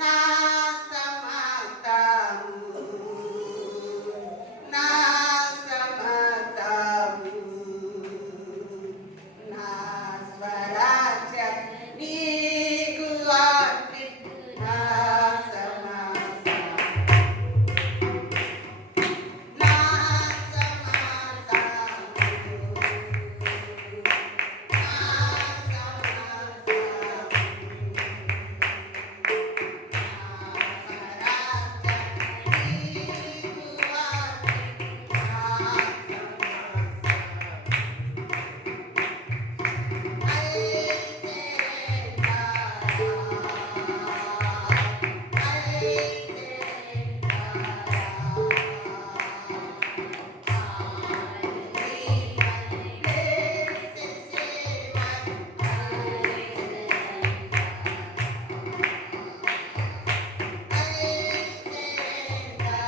నా సమస్తము నా సమస్తము నా స్వరాజ్య నీకు అర్పితు నా సమస్తము నా సమస్తము నా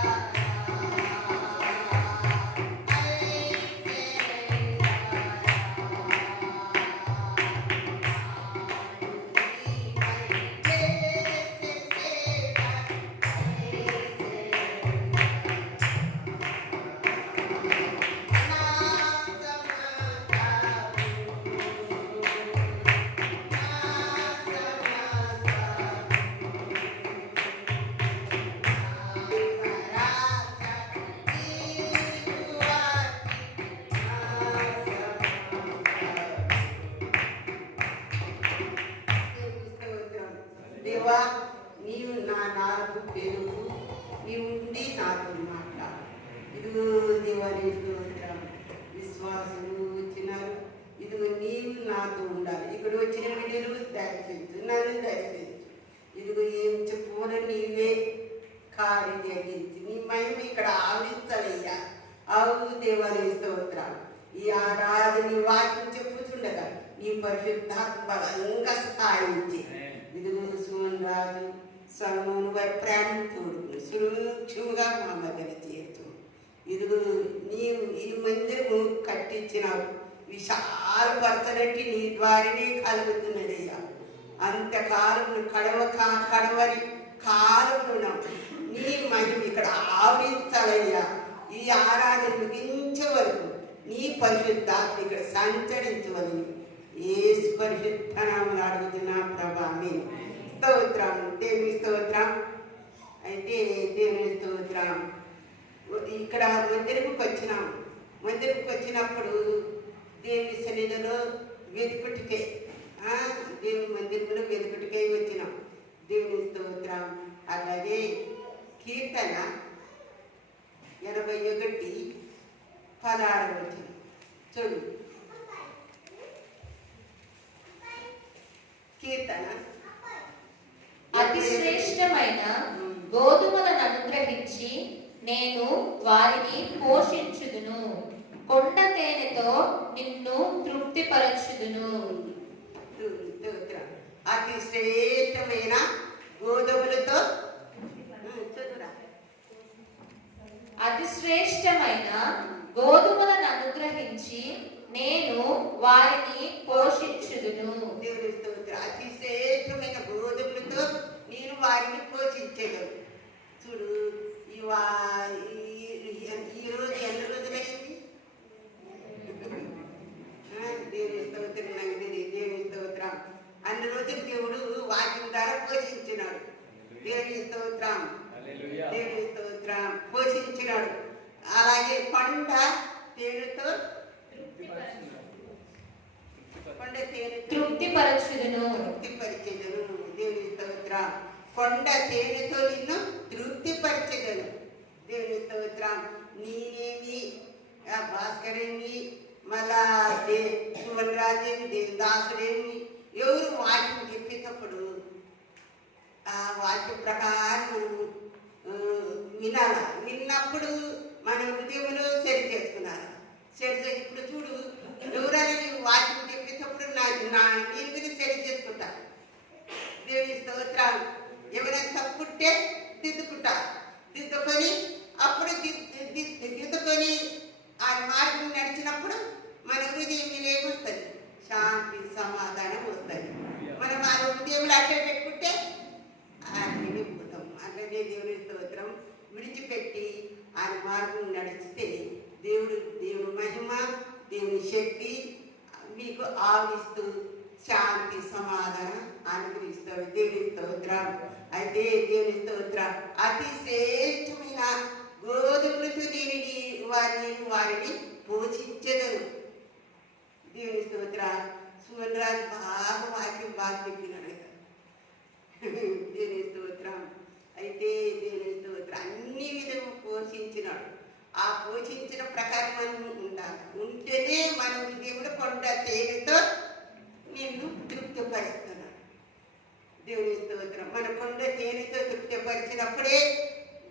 దేవా, నీవు నా నాలుగు పేరు నీవుండి నాతో మాట్లాడు. ఇదిగో దేవా, నీకు విశ్వాసులు వచ్చినారు. ఇదిగో నీవు నాతో ఉండాలి. ఇక్కడ వచ్చిన వీడియోలు దర్శించు, నన్ను దర్శించు. ఇదిగో ఏం చెప్పుకోని నీవే కార్యం జరిగించి నీ మహిమ ఇక్కడ ఆవరించాలయ్యా. అవు దేవా, నీ స్తోత్రం. ఈ ఆరాధన వాక్యం చెప్పుచుండగా నీ పరిశుద్ధాత్మ బలంగా సహాయించి ఇదిగో సుమన్ రాజు సల్మోన్ వారి ప్రేమతోడు సూక్ష్మంగా మా మధ్యన చేస్తూ ఇదిగో నీవు ఈ మందిరము కట్టించినావు. విశాలపరచనట్టి నీ ద్వారానే కలుగుతున్నదయ్యా. అంతకాలమును కడవరి కాలమును నీ మహిమ ఇక్కడ ఆవరించాలయ్యా. ఈ ఆరాధన ముగించే వరకు నీ పరిశుద్ధాత్మ ఇక్కడ సంచరించవలని యేసు పరిశుద్ధ నామములో అడుగుతున్నా ప్రభా. ఆమేన్. స్తోత్రం, దేవుని స్తోత్రం. అయితే దేవుని స్తోత్రం. ఇక్కడ మందిరముకి వచ్చినాం. మందిరముకి వచ్చినప్పుడు దేవుని సన్నిధిలో వెతుకుటికే దేవుని మందిరంలో వెతుకుటికే వచ్చినాం. దేవుని స్తోత్రం. అలాగే కీర్తన 81:16 వచ్చిన చూడు. కీర్తన అతి శ్రేష్టమైన గోధుమలను అనుగ్రహించి నేను వారిని పోషించుదును. కొండ తేనెతో నిన్ను తృప్తిపరచుదును. అతి శ్రేష్టమైన గోధుమలతో అతి శ్రేష్టమైన గోధుమలను అనుగ్రహించి నేను వారిని పోషించుదును. అతి శ్రేష్టమైన గోధుమలతో నేను వారిని పోషించగలను. చూడు, ఈరోజు ఎన్ని రోజులైంది? దేవుని స్తోత్రం. దేవుని స్తోత్రం. అన్ని రోజులు దేవుడు వాక్యం ద్వారా పోషించినాడు. దేవుని స్తోత్రం. దేవుని స్తోత్రం. పోషించినాడు. అలాగే కొండ తేనెతో తృప్తిపరచుదును. దేవుని స్తోత్రం. కొండ తేనెతో నిన్ను తృప్తిపరచెదను. దేవుని స్తోత్రం. నేనేమి భాస్కరేమి మళ్ళా సుమన్ రాజేమి దేవదాసుడేమి ఎవరు వాక్యం చెప్పేటప్పుడు ఆ వాక్యం ప్రకారం మనము వినాల. విన్నప్పుడు మన హృదయంలో సరి చేసుకున్నారు. సరి ఇప్పుడు చూడు, ఎవరైనా వాక్యం చెప్పేటప్పుడు నేను గురించి సరి చేసుకుంటాను. దేవుని స్తోత్రం. ఎవరైనా తప్పుంటే దిద్దుకుంటారు. దిద్దుకొని అప్పుడు దిద్దుకొని ఆ మార్గం నడిచినప్పుడు మన హృదయం ఏమొస్తుంది? శాంతి, సమాధానం వస్తుంది. మనం ఆ హృదయంలో అట్టే పెట్టుకుంటే విడిచిపెట్టి ఆయన మార్గం నడిచితే దేవుడు మహిమ, దేవుని శక్తి మీకు ఆవిస్తూ శాంతి సమాధానం అనుగ్రహిస్తాడు. దేవుని స్తోత్రం. అయితే దేవుని స్తోత్రం, అతి శ్రేష్టమైన గోధుమలతో వారిని పోషించదను. దేవుని స్తోత్రం. సువర్ణరాజు వాక్యం బాగా చెప్పినాడు కదా. దేవుని స్తోత్రం. అయితే దేవుని స్తోత్రం అన్ని విధంగా పోషించినాడు. ఆ పోషించిన ప్రకారం మనం ఉండాలి. ఉంటేనే మనం దేవుడు కొండ తేనెతో నిన్ను తృప్తిపరుస్తున్నాడు. దేవుని స్తోత్రం. మన కొండ తేనెతో తృప్తిపరిచినప్పుడే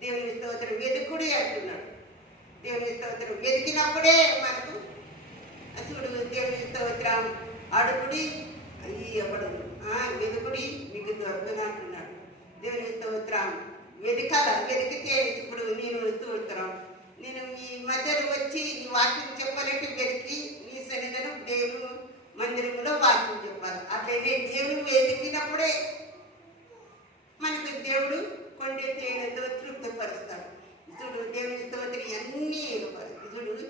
దేవుని స్తోత్రం వెతుకుడు అంటున్నాడు. దేవుని స్తోత్రం వెతికినప్పుడే మనకు చూడు. దేవుని స్తోత్రం అడుగుడి ఇవ్వబడును, వెతుకుడి మీకు దొరకదు అంటున్నాడు. దేవుని స్తోత్రం వెతికితే ఇప్పుడు నేను స్తోత్రం నేను మీ మధ్యలో వచ్చి ఈ వాక్యం చెప్పాలంటే వెతికి నీ సన్నిధిలో దేవుడు మందిరంలో వాక్యం చెప్పాలి. అట్లయితే దేవుడు వెతికినప్పుడే మనకు దేవుడు కొండ తేనెతో తృప్తిపరుస్తాడు. చూడు దేవుని స్తోత్రం అన్నీ చూడు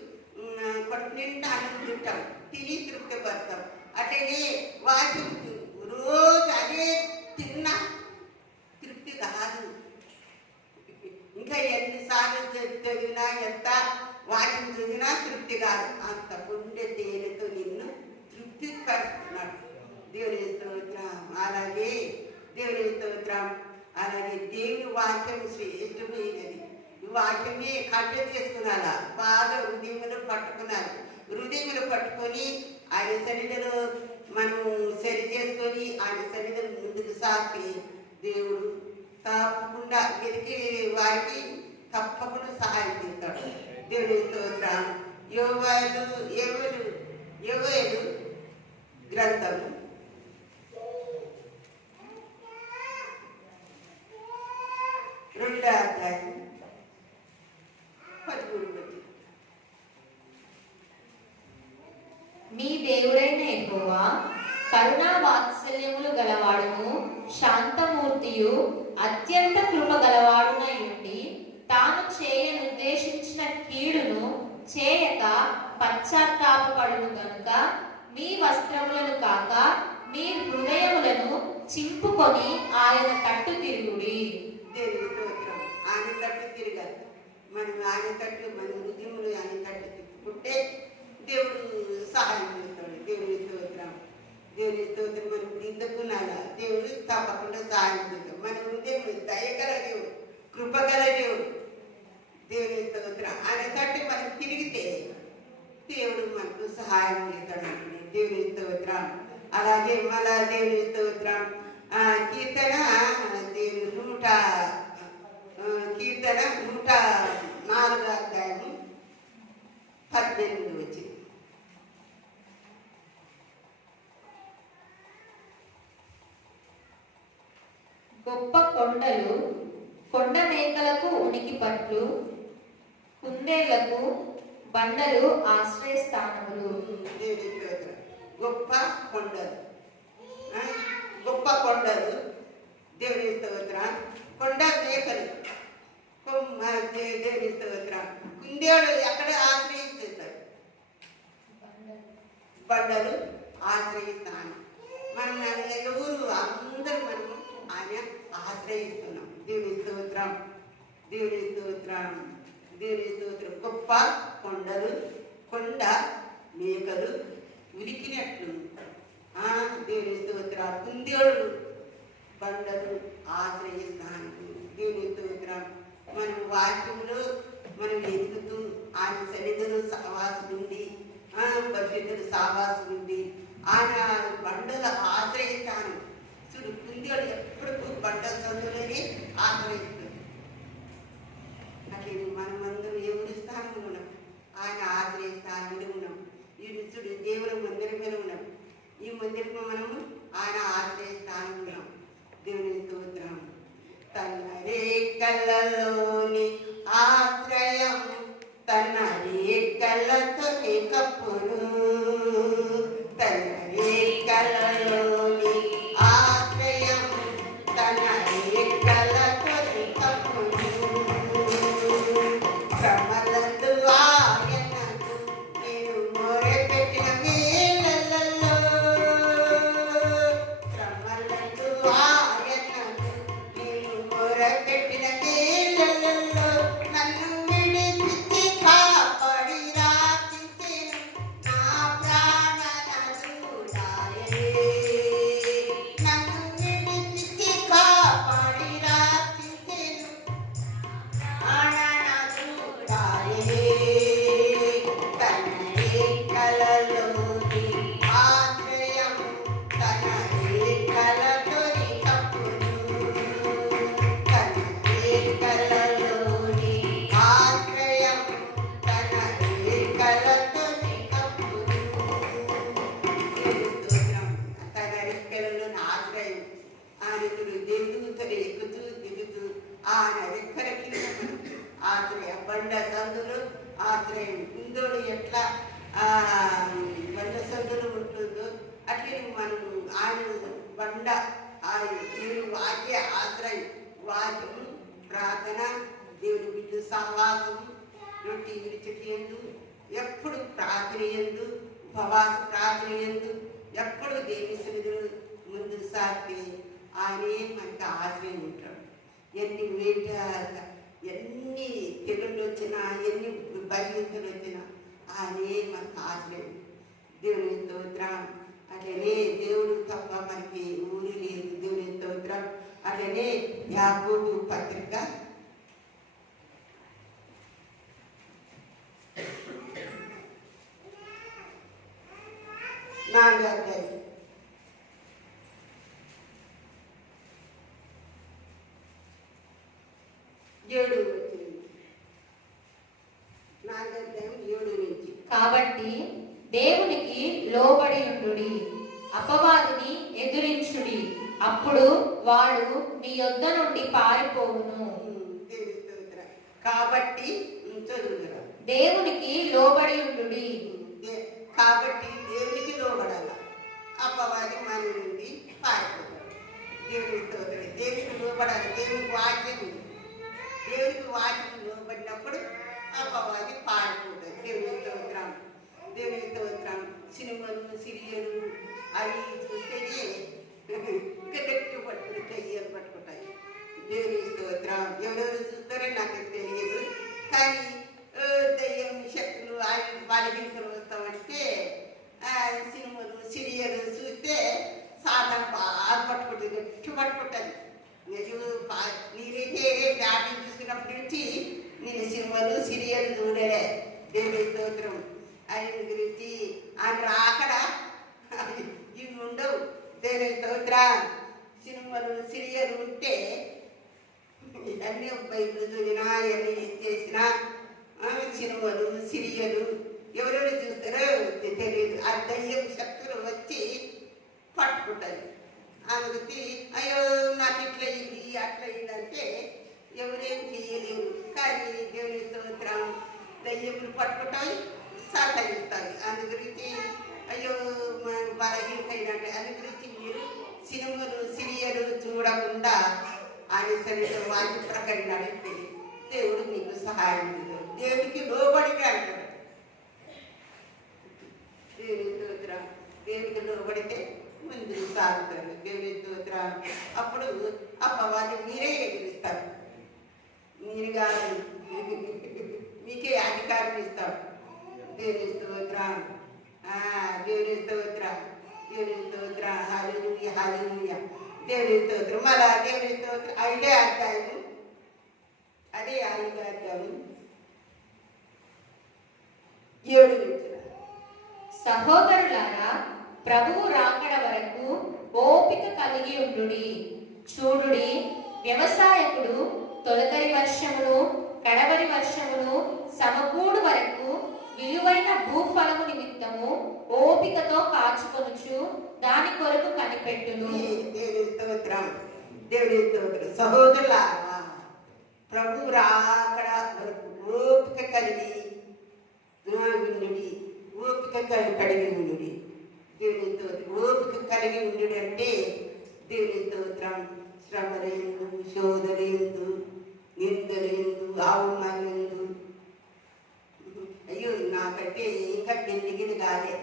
కడుపు నిండా అన్నం తింటాం, తిని తృప్తిపడతాం. అట్లనే వాక్యం రోజు అదే తిన్నా తృప్తి కాదు. ఇంకా ఎన్నిసార్లు చదివినా ఎంత వాక్యం చదివినా తృప్తి కాదు. అంత గుండె తేనెతో నిన్ను తృప్తిపరుస్తున్నాడు. దేవుని స్తోత్రం. అలాగే దేవుని స్తోత్రం. అలాగే దేవుని వాక్యం శ్రేష్టమైనది. ఈ వాక్యమే కట్ట చేసుకున్నారా, బాగా హృదయములు పట్టుకున్నారు. హృదయములు పట్టుకొని ఆయన సన్నిధిలో మనము సరి చేసుకొని ఆయన సన్నిధిలో ముందుకు సాగి దేవుడు తప్పకుండా వెతికి వారికి తప్పకుండా సహాయం చేస్తాడు. దేవుని స్తోత్రం. యోవేలు గ్రంథము 2వ అధ్యాయం 13. మీ దేవుడైన యెహోవా కరుణా వాత్సల్యములు గలవాడును శాంతమూర్తియు అత్యంత కృప గలవాడునై ఉండి తాను చేయనుద్దేశించిన కీడును చేయక పశ్చాత్తాపపడును గనుక మీ వస్త్రములను కాక మీ హృదయములను చింపుకొని ఆయన తట్టు తిరుగుడి. దేవుని స్తోత్రం. ఆయన తట్టు తిరగాలి. మనం ఆయన తట్టు మన హృదయములు ఆయన తట్టు తిప్పుకుంటే దేవుడు సహాయం చేస్తాడు. దేవుని స్తోత్రం. దేవుని స్తోత్రం. మనం దిద్దుకున్నాడా దేవుడు తప్పకుండా సహాయం చేస్తాడు. మన హృదయం దయగల దేవుడు, కృపగల దేవుడు. దేవుని స్తోత్రం. ఆయన తట్టు మనం తిరిగితే దేవుడు మనకు సహాయం చేస్తాడు. దేవుని స్తోత్రం. అలాగే మళ్ళా దేవుని స్తోత్రం. కీర్తన 104వ అధ్యాయము 18 వచ్చింది. గొప్ప కొండలు, కొండ మేకలకు ఉనికి పట్లు, కుందేళ్లకు బండలు ఆశ్రయస్థానములు. గొప్ప కొండలు, గొప్ప కొండలు. దేవుని స్తోత్రం. కొండ మేకలు, దేవుని స్తోత్రం. కుందేడు ఎక్కడ ఆశ్రయిస్తాడు? బండలు ఆశ్రయిస్తాను. మనం ఎవరు అందరూ మనము ఆయన ఆశ్రయిస్తున్నాం. దేవుని స్తోత్రం. దేవుని స్తోత్రం. దేవుని స్తోత్రం. గొప్ప కొండలు, కొండ మేకలు ఉరికినట్లు దేవుని స్తోత్రం. కుందేడు బండలు ఆశ్రయిస్తాను. దేవుని స్తోత్రం. మనం వాక్యంలో మనం ఎదుగుతూ ఆయన సన్నిధిలో సహవాసం ఉంది, పరిశుద్ధులు సహవాసం ఉంది. ఆయన బండల ఆశ్రయిస్తాను. చూడు కుందేడు ఎప్పుడు బండల సందులోనే ఆశ్రయిస్తుంది. అట్లే మనమందరం ఎవరి స్థానంలో ఉన్నాం? ఆయన ఆశ్రయిస్తాను ఉన్నాం. ఈ చూడు దేవుని మందిరం మీద ఉన్నాం. ఈ మందిరంలో మనము ఆయన ఆశ్రయిస్తాను ఉన్నాం. దేవుని స్తోత్రం. తన రేఖలలోని ఆశ్రయం తన రేఖలతో కప్పును. తన రేఖలలోని ఆశ్రయం తన రేఖలతో కప్పును. మనము ఆయన బండ ఆయన దేవుని వాక్య ఆశ్రయం, వాక్యము, ప్రార్థన, దేవుని బిడ్డ సహవాసం, రొట్టి విడిచిటి ఎందు ఎప్పుడు ప్రార్థన ఎందు, ఉపవాస ప్రార్థన ఎందు ఎప్పుడు దేవుని సన్నిధిలో ముందు సాగితే ఆయనే మనకి ఆశ్రయం ఉంటాడు. ఎన్ని ఎన్ని తెగుళ్ళు వచ్చినా, ఎన్ని బలహీనతలు వచ్చినా ఆయనే మనకు ఆశ్రయం. దేవుని స్తోత్రం. అట్లనే దేవుడు తప్ప మనకి ఊరు లేదు. దేవుని స్తోత్రం. అట్లనే యాకోబు పత్రిక 4వ అధ్యాయం 7 వచ్చింది. 4వ అధ్యాయం 7 నుంచి. కాబట్టి దేవునికి లోబడి ఉండుడి, అపవాదిని ఎదురించుడి, అప్పుడు వాడు మీ యొద్ద నుండి పారిపోవును. కాబట్టి చదువుతురా, దేవునికి లోబడి ఉండుడి. కాబట్టి దేవునికి లోబడాల, అపవాది మన నుండి పారిపోతాడు. దేవునికి లోబడాలి. దేవునికి వాక్యం, దేవునికి వాక్యం లోబడినప్పుడు అపవాది పారిపోతాడు. దేవుని స్తోత్రం. దేవుని స్తోత్రం. సినిమాలు, సీరియలు అవి చూస్తేనే ఇంకా గట్టి పట్టుకుని చెయ్యలు పట్టుకుంటాయి. దేవుని స్తోత్రం. ఎవరెవరు చూస్తారో నాకు తెలియదు, కానీ దయ్యం శక్తులు బలహీనతలు వస్తామంటే సినిమాలు, సీరియలు చూస్తే సాధన బాగా పట్టుకుంటుంది, గట్టి పట్టుకుంటుంది. నేనైతే డాక్టర్ చూసుకున్నప్పటి నుంచి నేను సినిమాలు, సీరియలు చూడలే. దేవుని స్తోత్రం. ఆయన గురించి ఆయన రాకడ ఇవి ఉండవు. దేవుని స్తోత్రం. సినిమాలు, సీరియలు ఉంటే అన్నీ బైబిల్ చదివినా, అన్నీ చేసినా సినిమాలు, సీరియలు ఎవరెవరు చూస్తారో తెలియదు. ఆ దయ్యం శక్తులు వచ్చి పట్టుకుంటారు. అందుకు అయ్యో నాకు ఇట్లా ఇది అట్లా ఇది అంటే ఎవరేం చేయలేరు. కానీ దేవుని స్తోత్రం, దయ్యములు పట్టుకుంటాయి, సహకరిస్తాయి. అందు గురించి అయ్యో బలహీనైనట్టు. అందు గురించి మీరు సినిమాలు, సీరియలు చూడకుండా ఆయన సరిగ్గా వాక్య ప్రకారం నడిస్తే దేవుడు మీకు సహాయం చేస్తాడు. దేవునికి లోబడి అంటాడు. దేవుని స్తోత్రం. దేవునికి లోబడితే ముందుకు సాగుతారు. దేవుని స్తోత్రం. అప్పుడు అపవాది మీరే ఎదిరిస్తారు. మీరు కాదు, మీకే అధికారం ఇస్తాడు. దేవుని స్తోత్రం. దేవుని స్తోత్రం. దేవుని స్తోత్రం. హల్లెలూయా, హల్లెలూయా. దేవుని స్తోత్రం. మళ్ళా దేవుని స్తోత్రం. 5వ అధ్యాయము, అదే 5వ అధ్యాయం 7 నుంచి. సహోదరులారా, ప్రభువు రాకడ వరకు ఓపిక కలిగి ఉండుడి. చూడుడి, వ్యవసాయకుడు తొలకరి వర్షమును కడవరి వర్షమును సమకూడు వరకు విలువైన భూఫలము నిమిత్తము ఓపికతో కాచుకొనుచు దాని కొరకు కనిపెట్టును. దేవుని స్తోత్రం. దేవుని స్తోత్రం. సహోదరులారా, ప్రభు రాకడ వరకు ఓపిక కలిగి ఉండుడి. ఓపిక కలిగి ఉండుడి. దేవుని స్తోత్రం. ఓపిక కలిగి ఉండుడి అంటే దేవుని స్తోత్రం. శ్రమలందు, శోధనందు, నిందలందు, అవమానందు, అయ్యో నాకంటే ఇంకా పెళ్లిగిది కాదే.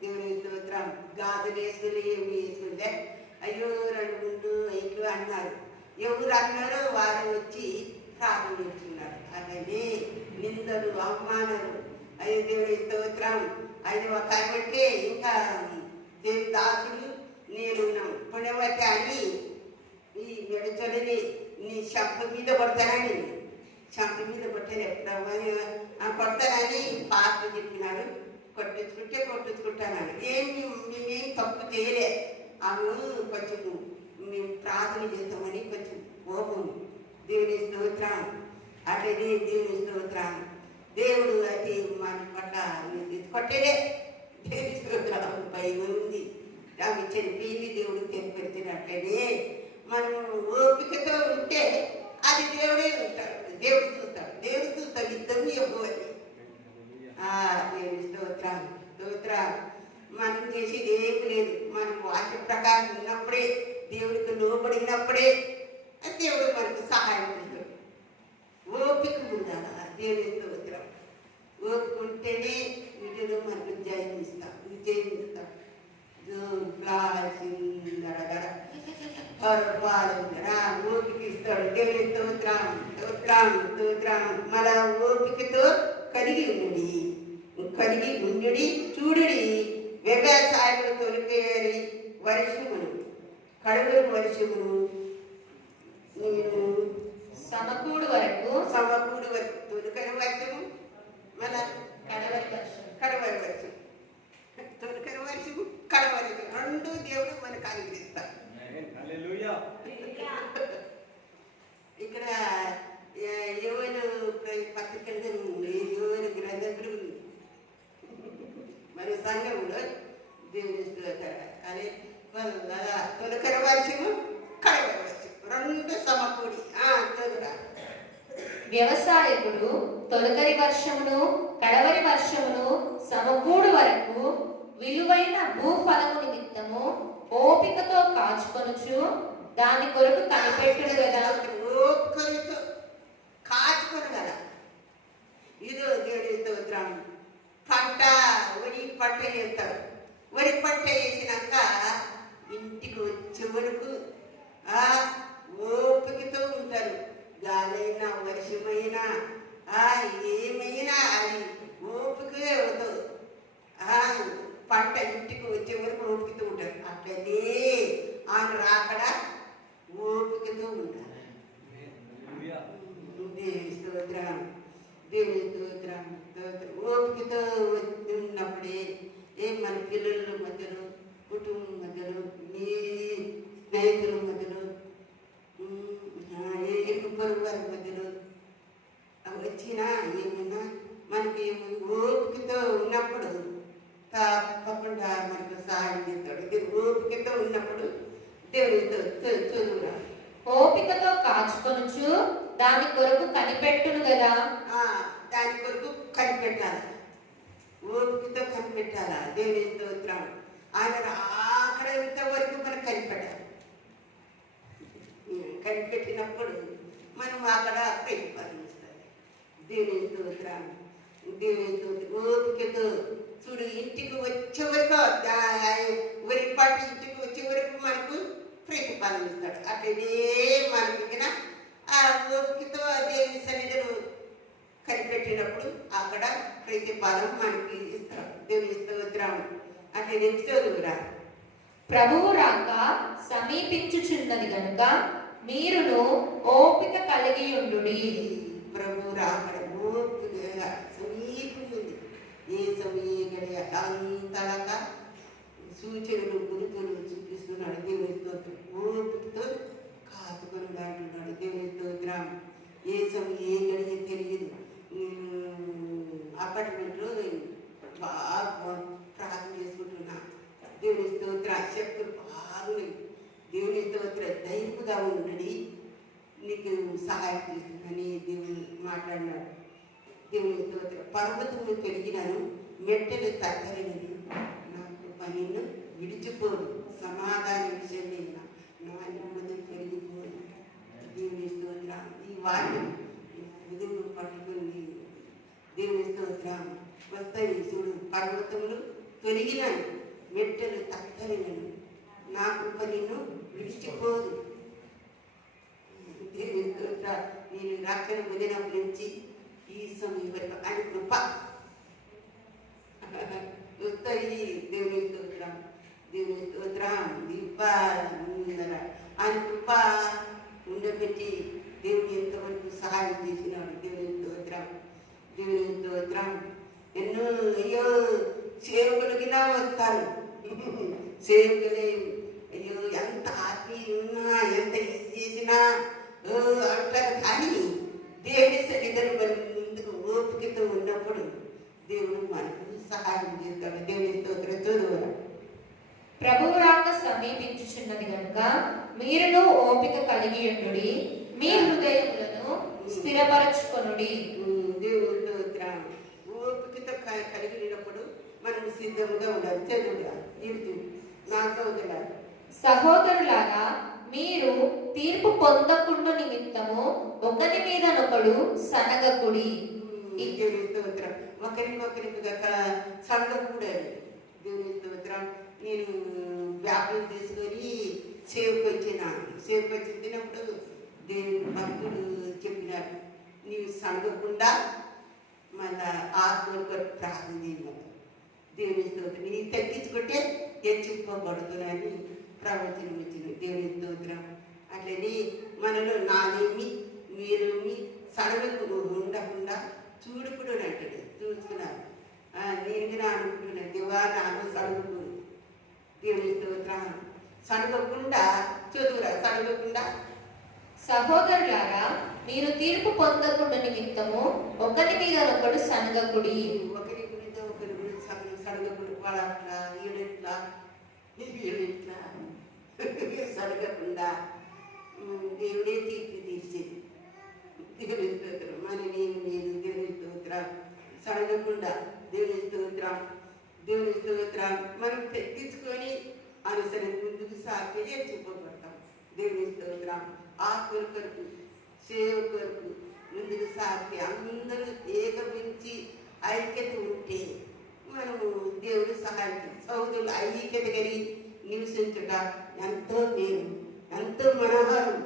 దేవుని స్తోత్రం. గాజులు వేసుకుని ఏమి వేసుకుంటే అయ్యో 2 3 5 అన్నారు. ఎవరు అన్నారో వారు వచ్చి ప్రార్థన ఇస్తున్నారు. అలాగే నిందలు, అవమానాలు. అయ్యో దేవుని స్తోత్రం. అది ఒక అంటే ఇంకా దేవుని దాసుడు నేనున్నాం పుణ్యవతి అని ఈ మెడచొడని నీ శంఖ మీద కొడతానని, శంఖ మీద కొట్టాను ఎప్పుడు కొడతానని పాత్ర చెప్పినాడు. కొట్టించుకుంటానని మేమేం తప్పు చేయలే. ఆమె కొంచెం మేము ప్రార్థన చేస్తామని కొంచెం కోపం. దేవుని స్తోత్రం. అట్లనే దేవుని స్తోత్రం. దేవుడు అది మన పట్ల కొట్టేదే. దేవుని స్తోత్రం. భయం ఉంది. ఆమె చనిపోయింది, దేవుడు తెరిపెడుతున్నట్లనే మనము ఓపికతో ఉంటే అది దేవుడే ఉంటాడు. దేవుడు చూస్తాడు. దేవుడు చూస్తాడు. యుద్ధం ఇవ్వని దేవుని స్తోత్రం. స్తోత్రం. మనం చేసేది ఏమి లేదు. మన ప్రకారం ఉన్నప్పుడే, దేవుడికి లోబడినప్పుడే దేవుడు మనకు సహాయం చేస్తాడు. ఓపిక ఉండాలి. దేవుని స్తోత్రం. ఓపిక ఉంటేనే వీటిలో మనకు విజయం ఇస్తాం. ఓపిక ఇస్తాడు. దేవుని స్తోత్రం. మన ఓపికతో కలిగి ఉండుడి చూడుడి వ్యవసాయములు తొలికేరి వర్షమును కడుగురు వర్షమును నేను సమకూడు వరకు తొలికరి వర్షము మన కడవరి వర్షం తొలికరి వర్షము కడవరి రెండు దేవుడు మనకు అనుగ్రహిస్తారు. ఇక్కడ యోవేలు పత్రికలు యోవేలు గ్రంథంలో ఉంది. మరి సంఘంలో దేవుని అదే తొలకరి వర్షము కడవరి వర్షం రెండు సమకూడి చదువురా. వ్యవసాయకుడు తొలకరి వర్షమును కడవరి వర్షమును సమకూడు వరకు విలువైన భూఫలము నిమిత్తము ఓపికతో కాచుకొనుచు దాని కొరకు కనిపెట్టును కదా. ఓపికతో కాచుకొను కదా. ఇదో దేవుడి స్తోత్రం. వరి పంట వేస్తారు. వరి పంట వేసినాక ఇంటికి వచ్చే వరకు ఓపికతో ఉంటారు. గాలైనా వర్షమైనా ఏమైనా అది ఓపికే అవుతుంది. పంట ఇంటికి వచ్చే వరకు ఓపికతో ఉంటారు. అట్లనే ఆమె రాకడ ఓపికతో ఉంటారు. దేవుని స్తోత్రం. ఓపికతో ఉన్నప్పుడే మన పిల్లల మధ్యలో, కుటుంబం మధ్యలో, ఈ స్నేహితుల మధ్యలో, ఇరుగు పొరుగు వారి మధ్యలో వచ్చినా ఏమైనా మనకి ఓపికతో ఉన్నప్పుడు తప్పకుండా మనకు సహాయం చేస్తాడు. ఓపికతో ఉన్నప్పుడు దేవుడితో చదువురా. ఓపికతో కాచుకొనుచు దాని కొరకు కనిపెట్టును కదా. దాని కొరకు కనిపెట్టాలి. ఓపికతో కనిపెట్టాలా. దేవుని స్తోత్రం. ఆయన ఆఖరంత వరకు మనం కనిపెట్టాలి. కనిపెట్టినప్పుడు మనం అక్కడ ప్రతిపాదిస్తాం. దేవుని స్తోత్రం. ఓపికతో చూడు ఇంటికి వచ్చే వరకు వరి పాటు ఇంటికి వచ్చే వరకు మనకు ప్రతిపాదన ఇస్తాడు. అట్లనే మనకి ఆ ఓపికతో దేవుని సన్నిధిలో కనిపెట్టినప్పుడు అక్కడ ప్రతిపాదన మనకి ఇస్తాడు. దేవుని స్తోత్రం. అట్లనే చదువురా. ప్రభువు రాక సమీపించుచున్నది గనుక మీరును ఓపిక కలిగి ఉండుడి. ప్రభు రాకడ ఓపిక సమీపంగా ఏ సమీకడ అంతలాగా సూచనలు గురుతులు చూపిస్తున్నాడు. దేవుని స్తోత్రం. ఓపికతో కాచుకొని అంటున్నాడు. దేవుని స్తోత్రం. ఏ సమయం ఏ గడియ తెలియదు. అపార్ట్మెంట్లో బాగా ప్రార్థన చేసుకుంటున్నా. దేవుని స్తోత్ర. శక్తులు బాగున్నాయి. దేవుని స్తోత్ర. ధైర్యంగా ఉండడి నీకు సహాయం చేస్తుందని దేవుడు మాట్లాడినాడు. దేవుని స్తోత్ర. పర్వతము పెరిగినను మెట్టలు తగ్గరని నాకు పనిను విడిచిపోదు. సమాధాన విషయంలో నా నెమ్మది పెరిగిపోదు. దేవుని స్తోత్ర. ఈ వాక్యం ఉదయం పట్టుకుని దేవుని స్తోత్రం వస్తాయి. చూడు పర్వతములు తొలగినను మెట్టలు తగ్గరని నా కృప నిన్ను విడిచిపోదు. దేవుని స్తోత్ర. నేను రక్షణ పొందినప్పటి నుంచి ఈ సమయం వరకు ఆయన కృప వస్తాయి. దేవుని స్తోత్రం. దేవుని స్తోత్రం. దీపాల ఆయన కృప ఉండబెట్టి దేవుని ఎంతవరకు సహాయం చేసినాడు. దేవుని స్తోత్రం. దేవుని స్తోత్రం. ఎన్నో అయ్యో సేవకులకినా వస్తారు. సేవకులే అయ్యో ఎంత ఆత్మీయ ఉన్నా ఎంత ఇది చేసినా అంటారు. కానీ దేవుని సన్నిధిలో మనం ముందుకు ఓపికతో ఉన్నప్పుడు దేవుడు మనకు సహాయం చేస్తాడు. దేవుని స్తోత్రం. చదువు. ప్రభువు రాక సమీపించుచున్నది కనుక మీరును ఓపిక కలిగి ఉండుడి. మీ హృదయములను స్థిరపరచుకొనుడి. దేవుని స్తోత్రం. ఓపికతో కలిగినప్పుడు మనం సిద్ధంగా ఉండాలి. చదువుగా ఇరుతు నా సోదరులారా సహోదరులారా, మీరు తీర్పు పొందకుండా నిమిత్తము ఒకరి మీదనొకడు సనగకుడి. దేవుని స్తోత్రం. ఒకరికొకరికి సడగకూడదు. దేవుని స్తోత్రం. నేను వ్యాపారం తీసుకొని సేవకు వచ్చినప్పుడు దేవుని భక్తుడు చెప్పినారు, నీవు సడగకుండా మళ్ళా ఆత్మకు ప్రార్థన చేయమని. దేవుని స్తోత్రం. నీ తగ్గించుకుంటే హెచ్చింపబడుతుందని ప్రవచనం వచ్చింది. దేవుని స్తోత్రం. అట్లనే మనలో నాదేమి మీరేమి సడగకు ఉండకుండా చూడుకుడు అంటాడు. చూసుకున్నాను నేను అనుకుంటున్నాను, దేవా నాను సడుగు. దేవుని స్తోత్రం. సడగకుండా చదువురా, సడగకుండా. సహోదరులారా, మీరు తీర్పు పొందకుండా నిమిత్తము ఒకరి మీదనొకడు సనగకుడి. ఒకరి గురించి ఒకరి గురించి సడగకుండా వాళ్ళ వీళ్ళెట్లా వీళ్ళెట్లా సడగకుండా దేవుడే తీర్పు తీర్చేది. దేవుని స్తోత్రం. మనమేమి లేదు. దేవుని స్తోత్రం. సడగకుండా దేవుని స్తోత్రం. దేవుని స్తోత్రం. మనం తగ్గించుకొని అనుసరి ముందుకు సాగితే చూపబడతాం. దేవుని స్తోత్రం. ఆత్మల కొరకు సేవ కొరకు ముందుకు సాగితే అందరూ ఏకమించి ఐక్యత ఉంటే మనము దేవుడు సహాయం సౌదులు ఐక్యత కలిగి నివసించుట ఎంతో మేలు, ఎంతో మనోహరం.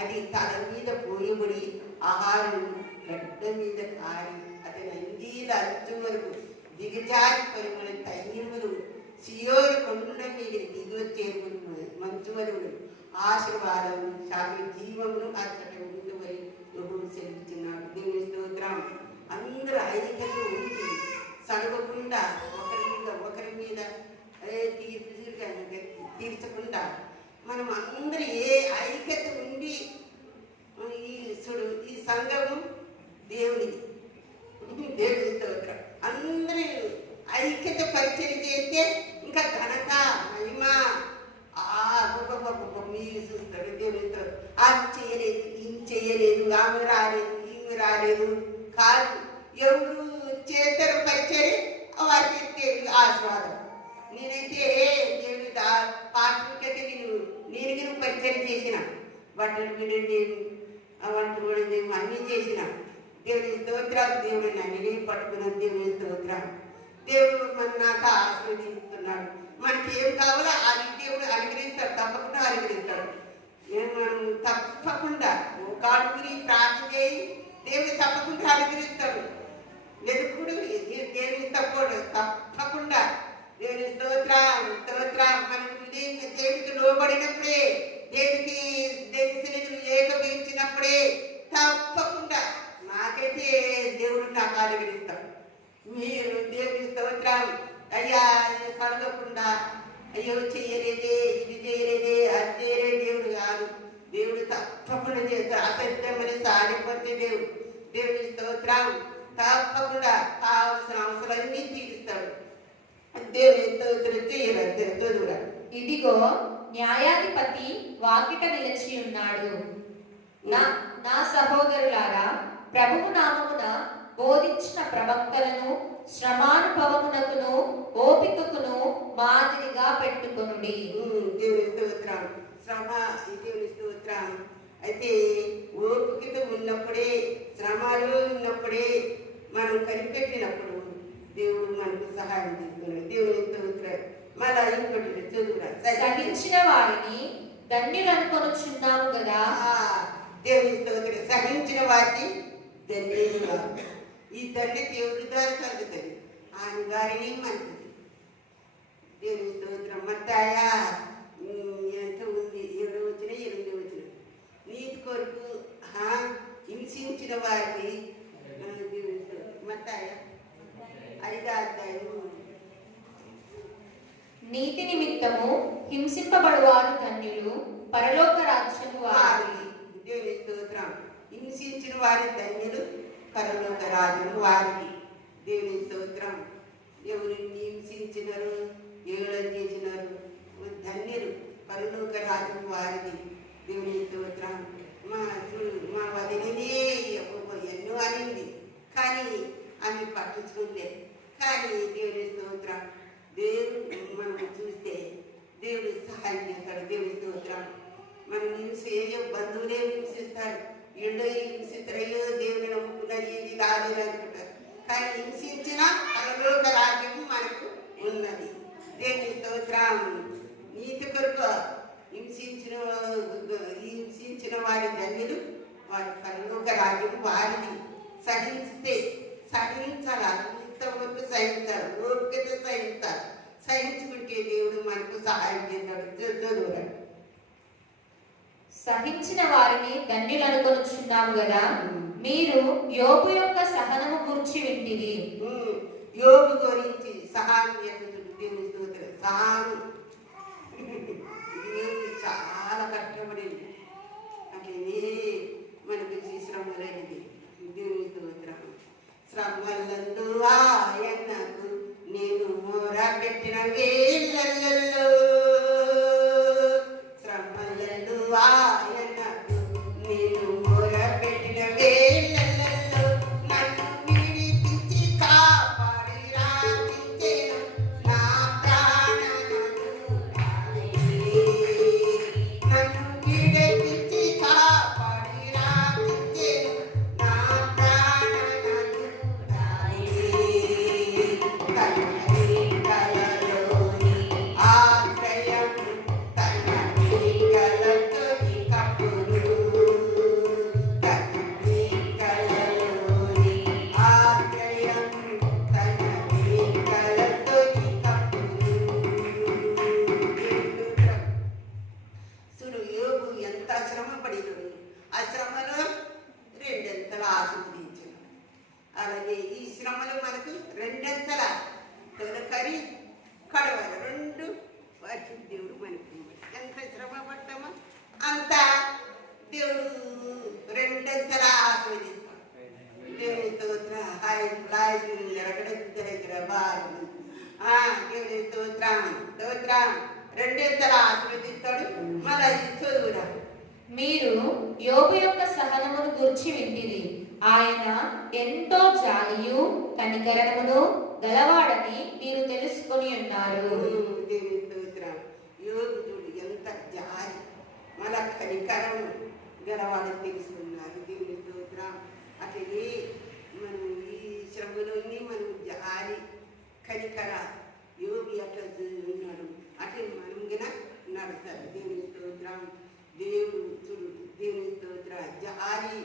అది తల మీద పోయబడి ఆహారం గడ్డ మీద కారి అతని అంగీల అంచు వరకు దిగజారి పరిమళ తైన్యములు సియోరు కొండ మీద దిగొచ్చే మంచు వరువులు ఆశీర్వాదము శాఖ జీవమును అచ్చట ఉందని ప్రభువు సెలవిస్తున్నాడు. దేవుని స్తోత్రం. అందరూ ఐక్యత ఉంది. సడవకుండా ఒకరి మీద తీర్చకుండా మనం అందరూ ఏ ఐక్యత ఉండి ఈ సంఘము దేవునికి దేవుని స్తోత్రం. అందరూ ఐక్యత పరిచయం చేస్తే ఇంకా ఘనత మహిమ మీరు చూస్తాడు. దేవునితో అది చేయలేదు, ఈమె చేయలేదు, ఆమె రాలేదు, ఈమె రాలేదు కాదు. ఎవరు చేస్తారు పరిచయం వారికి దేవుడు ఆశీర్వాదం. నేనైతే దేవుడు పాత్రికైతే నేను పరిచయం చేసిన బట్టలు వినండి, వంటలు వినండి, అన్నీ చేసిన. దేవుని స్తోత్రాలు. దేవుడు నన్ను పట్టుకున్నాను. దేవుని స్తోత్రం. దేవుడు నాకు ఆశీర్వదిస్తున్నాడు. మనకి ఏం కావాలో అది దేవుడు అనుగ్రహిస్తాడు. తప్పకుండా అనుగ్రహిస్తాడు. మనం తప్పకుండా ఒక అడుగుని ప్రార్థన చేయి, దేవుడు తప్పకుండా అనుగ్రహిస్తాడు. వెతుకుడు దేవుని తప్పడు తప్పకుండా. దేవుని స్తోత్రం స్తోత్రం. మనకు దేవుడికి లోబడినప్పుడే, దేవుడికి దేవుని ఏకమించినప్పుడే తప్పకుండా నాకైతే దేవుడు నాకు అనుగ్రహిస్తాడు. మీరు దేవుని స్తోత్రం. అయ్యా కలగకుండా అయ్యో చేయలేదే, ఇది చేయలేదే, అది చేయలే దేవుడు కాదు. దేవుడు తప్పకుండా చేస్తాడు. అసత్యమని సాడిపోతే దేవుని స్తోత్రం. తప్పకుండా కావలసిన అవసరాలన్నీ తీరుస్తాడు. దేవుని స్తోత్రం. చేయరా. ఇదిగో న్యాయాధిపతి వాకిట నిలిచి ఉన్నాడు. నా సహోదరులారా, ప్రభువు నామమున బోధించిన ప్రవక్తలను శ్రమానుభవమునకును ఓపికకును మాదిరిగా పెట్టుకొనుడి. దేవుని స్తోత్రం. శ్రమ దేవుని స్తోత్రం. అయితే ఓపికత ఉన్నప్పుడే, శ్రమలో ఉన్నప్పుడే మనం కనిపెట్టినప్పుడు దేవుడు మనకు సహాయం చేస్తున్నాడు. దేవుని స్తోత్రం. మళ్ళా ఇంకోటి చదువురా. సహించిన వారిని ధన్యులనుకొనుచున్నాము కదా. దేవుని స్తోత్రం. సహించిన వారికి ధన్యులుగా. ఈ తండ్రి దేవుడి ద్వారా కలుగుతుంది. ఆయన గారిని మనకు దేవుని స్తోత్రం. మత్తాయా ఎంత ఉంది? 7 వచ్చిన 8 వచ్చిన నీతి కొరకు హింసించిన వారికి మత్తాయా 5వ అధ్యాయం. నీతి నిమిత్తము హింసింపబడువారు ధన్యులు, పరలోక రాజ్యము వారిది. దేవుని స్తోత్రం. హింసించిన వారి ధన్యులు, పరలోక రాజ్యము వారిది. దేవుని స్తోత్రం. ఎవరిని హింసించినారు, ఏళ్ళని చేసినారు, ధన్యులు, పరలోక రాజ్యం వారిది. దేవుని స్తోత్రం. మా వదిలినే ఎన్నో అనింది, కానీ ఆమె పట్టించుకోలేదు. కానీ దేవుని స్తోత్రం. దేవుడు మనం చూస్తే దేవుడు సహాయం చేస్తాడు. దేవుని వీళ్ళు హింసితులయ్యో దేవుని నమ్ముకున్నది ఇది కాదని అనుకుంటారు. కానీ హింసించిన పరలోక రాజ్యము మనకు ఉన్నది. దేవుని స్తోత్రం. నీతి కొరకు హింసించిన వారి ధన్యులు, వారి పరలోక రాజ్యము వారిది. సహించాలి, అంతవరకు సహించాలి, ఓపికతో సహించాలి. సహించుకుంటే దేవుడు మనకు సహాయం చేస్తాడు. సహించిన వారిని ధన్యులనుకొనుచున్నాము కదా. మీరు యోబు యొక్క సహనము గురించి వింటిరి. యోబు గురించి సహనం దేవుని స్తోత్రం. సహనం చాలా కష్టపడింది. అట్లనే మనకు శ్రమలైనది. దేవుని స్తోత్రం. శ్రమలందు ఆయనకు నేను మొర పెట్టిన వేళ్ళల్లో, శ్రమలందు ఆయనకు నేను మొర పెట్టిన వేళ్ళల్లో నన్ను విడిపించి కాపాడి రాజించెను నా ప్రాణనకు. నన్ను విడిపించి కాపాడి రాజించెను నా ప్రాణనకు. కలలోని ఆశ్రయం తన కలతోని కప్పులు, కలలోని ఆశ్రయం తన కలతోని కప్పులు. చూడు యోబు ఎంత శ్రమ పడినాడు. ఆ శ్రమలో రెండంతలా ఆశీర్వదించాడు. అలాగే ఈ శ్రమలు మనకు రెండంతల తొలకరి కడవలు రెండు వాటి దేవుడు మనకు ఎంత శ్రమ పడతామో అంత దేవుడు రెండంతల ఆశీర్వదిస్తాడు. దేవుని స్తోత్రం. దేవుని స్తోత్రం రెండంతల ఆశీర్వదిస్తాడు. మళ్ళీ చదువురా. మీరు యోబు యొక్క సహనమును గురించి వింటిరి. ఆయన ఎంతో జాలియు కనికరమును గలవాడని మీరు తెలుసుకొని ఉన్నారు. దేవుని స్తోత్రం. యోగుడు ఎంత జాలి మన కనికరము గలవాడని తెలుసుకున్నారు. దేవుని స్తోత్రం. అట్లనే మనం ఈ శ్రమలోని మనం జాలి కనికర యోగి అట్లా ఉన్నాడు. అట్లా మనం గిన నడతారు. దేవుని స్తోత్రం. దేవుడు చూడు. దేవుని స్తోత్ర. జాలి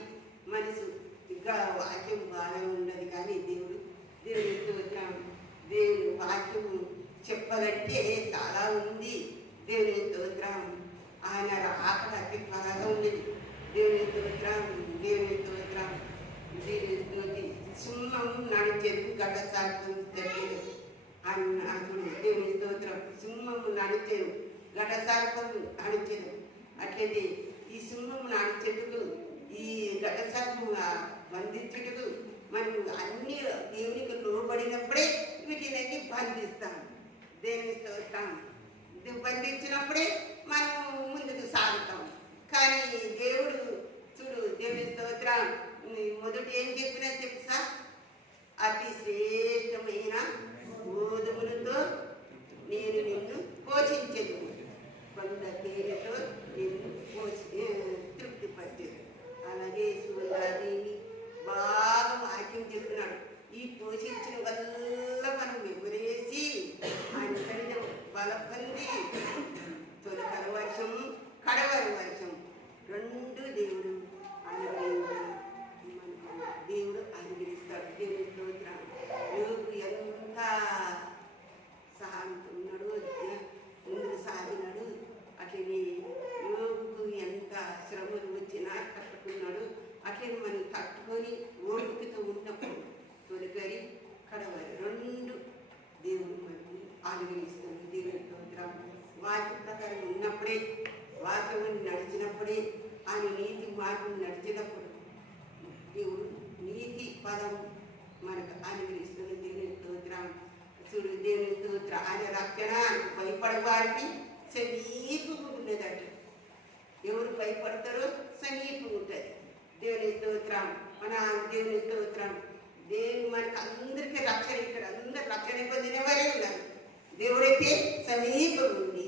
మనసు ఇంకా వాక్యం బాగా ఉండదు కానీ దేవుని స్తోత్రం. దేవుని వాక్యం చెప్పాలంటే చాలా ఉంది. దేవుని స్తోత్రం. ఆయన రాకడ అతి త్వరగా ఉండేది. దేవుని స్తోత్రం. దేవుని స్తోత్రం. దేవుని స్తోత్రి. సింహం నడిచేది గడ్డ సాగుతుంది తెలియదు అన్నాడు. దేవుని స్తోత్రం. సింహం నడిచేది గడ్డ సాగుతుంది నడిచేది. అట్లయితే ఈ సింహం నడిచేందుకు ఈ గడ్డ సాగు బంధించుటకు మనకు అన్ని దేవునికి లోబడినప్పుడే వీటిని బంధిస్తాం. దేవుని స్తోత్రం. బంధించినప్పుడే మనం ముందుకు సాగుతాం. కానీ దేవుడు చూడు. దేవుని స్తోత్రం. మొదటి ఏం చెప్పినా తెలుసా? అతి శ్రేష్టమైన గోధుమలతో నేను నిన్ను పోషించదు, కొండ తేనెతో నిన్ను తృప్తిపరిచేది. అలాగే సూర్యాదేవి బాగా వాక్యం చెప్తున్నాడు. ఈ పోషించిన వల్ల మనం ఎగురేసి ఆయన కలిగిన బలపంది తొలకర వర్షం కడవర వర్షం రెండు దేవుడు అనుగ్రహిస్తాడు. దేవుని స్తోత్రం. యోగు ఎంత సహాయంతో ఉన్నాడు, ముందుకు సాగినాడు. అట్లనే యోగుకు ఎంత శ్రమలు వచ్చినా కట్టుకున్నాడు. అట్లనే మనం తట్టుకొని ఓపికతో ఉన్నప్పుడు తొలకరి కడవరి రెండు దేవుడు మనకు అనుగ్రహిస్తుంది. దేవుని స్తోత్రం. వాక్య ప్రకారం ఉన్నప్పుడే, వాక్యం నడిచినప్పుడే, ఆయన నీతి మార్గం నడిచినప్పుడు దేవుడు నీతి పదం మనకు అనుగ్రహిస్తుంది. దేవుని స్తోత్రం. చూడు. దేవుని స్తోత్రం. ఆయన రక్షణ భయపడే వారికి సమీపంగా ఉండేదట. ఎవరు భయపడతారో సమీపంగా ఉంటుంది. దేవుని స్తోత్రం. మన దేవుని స్తోత్రం. దేవుని మనకు అందరికీ రక్షణ. ఇక్కడ అందరు రక్షణ పొందిన వారే ఉన్నారు. దేవుడైతే సమీపం ఉంది.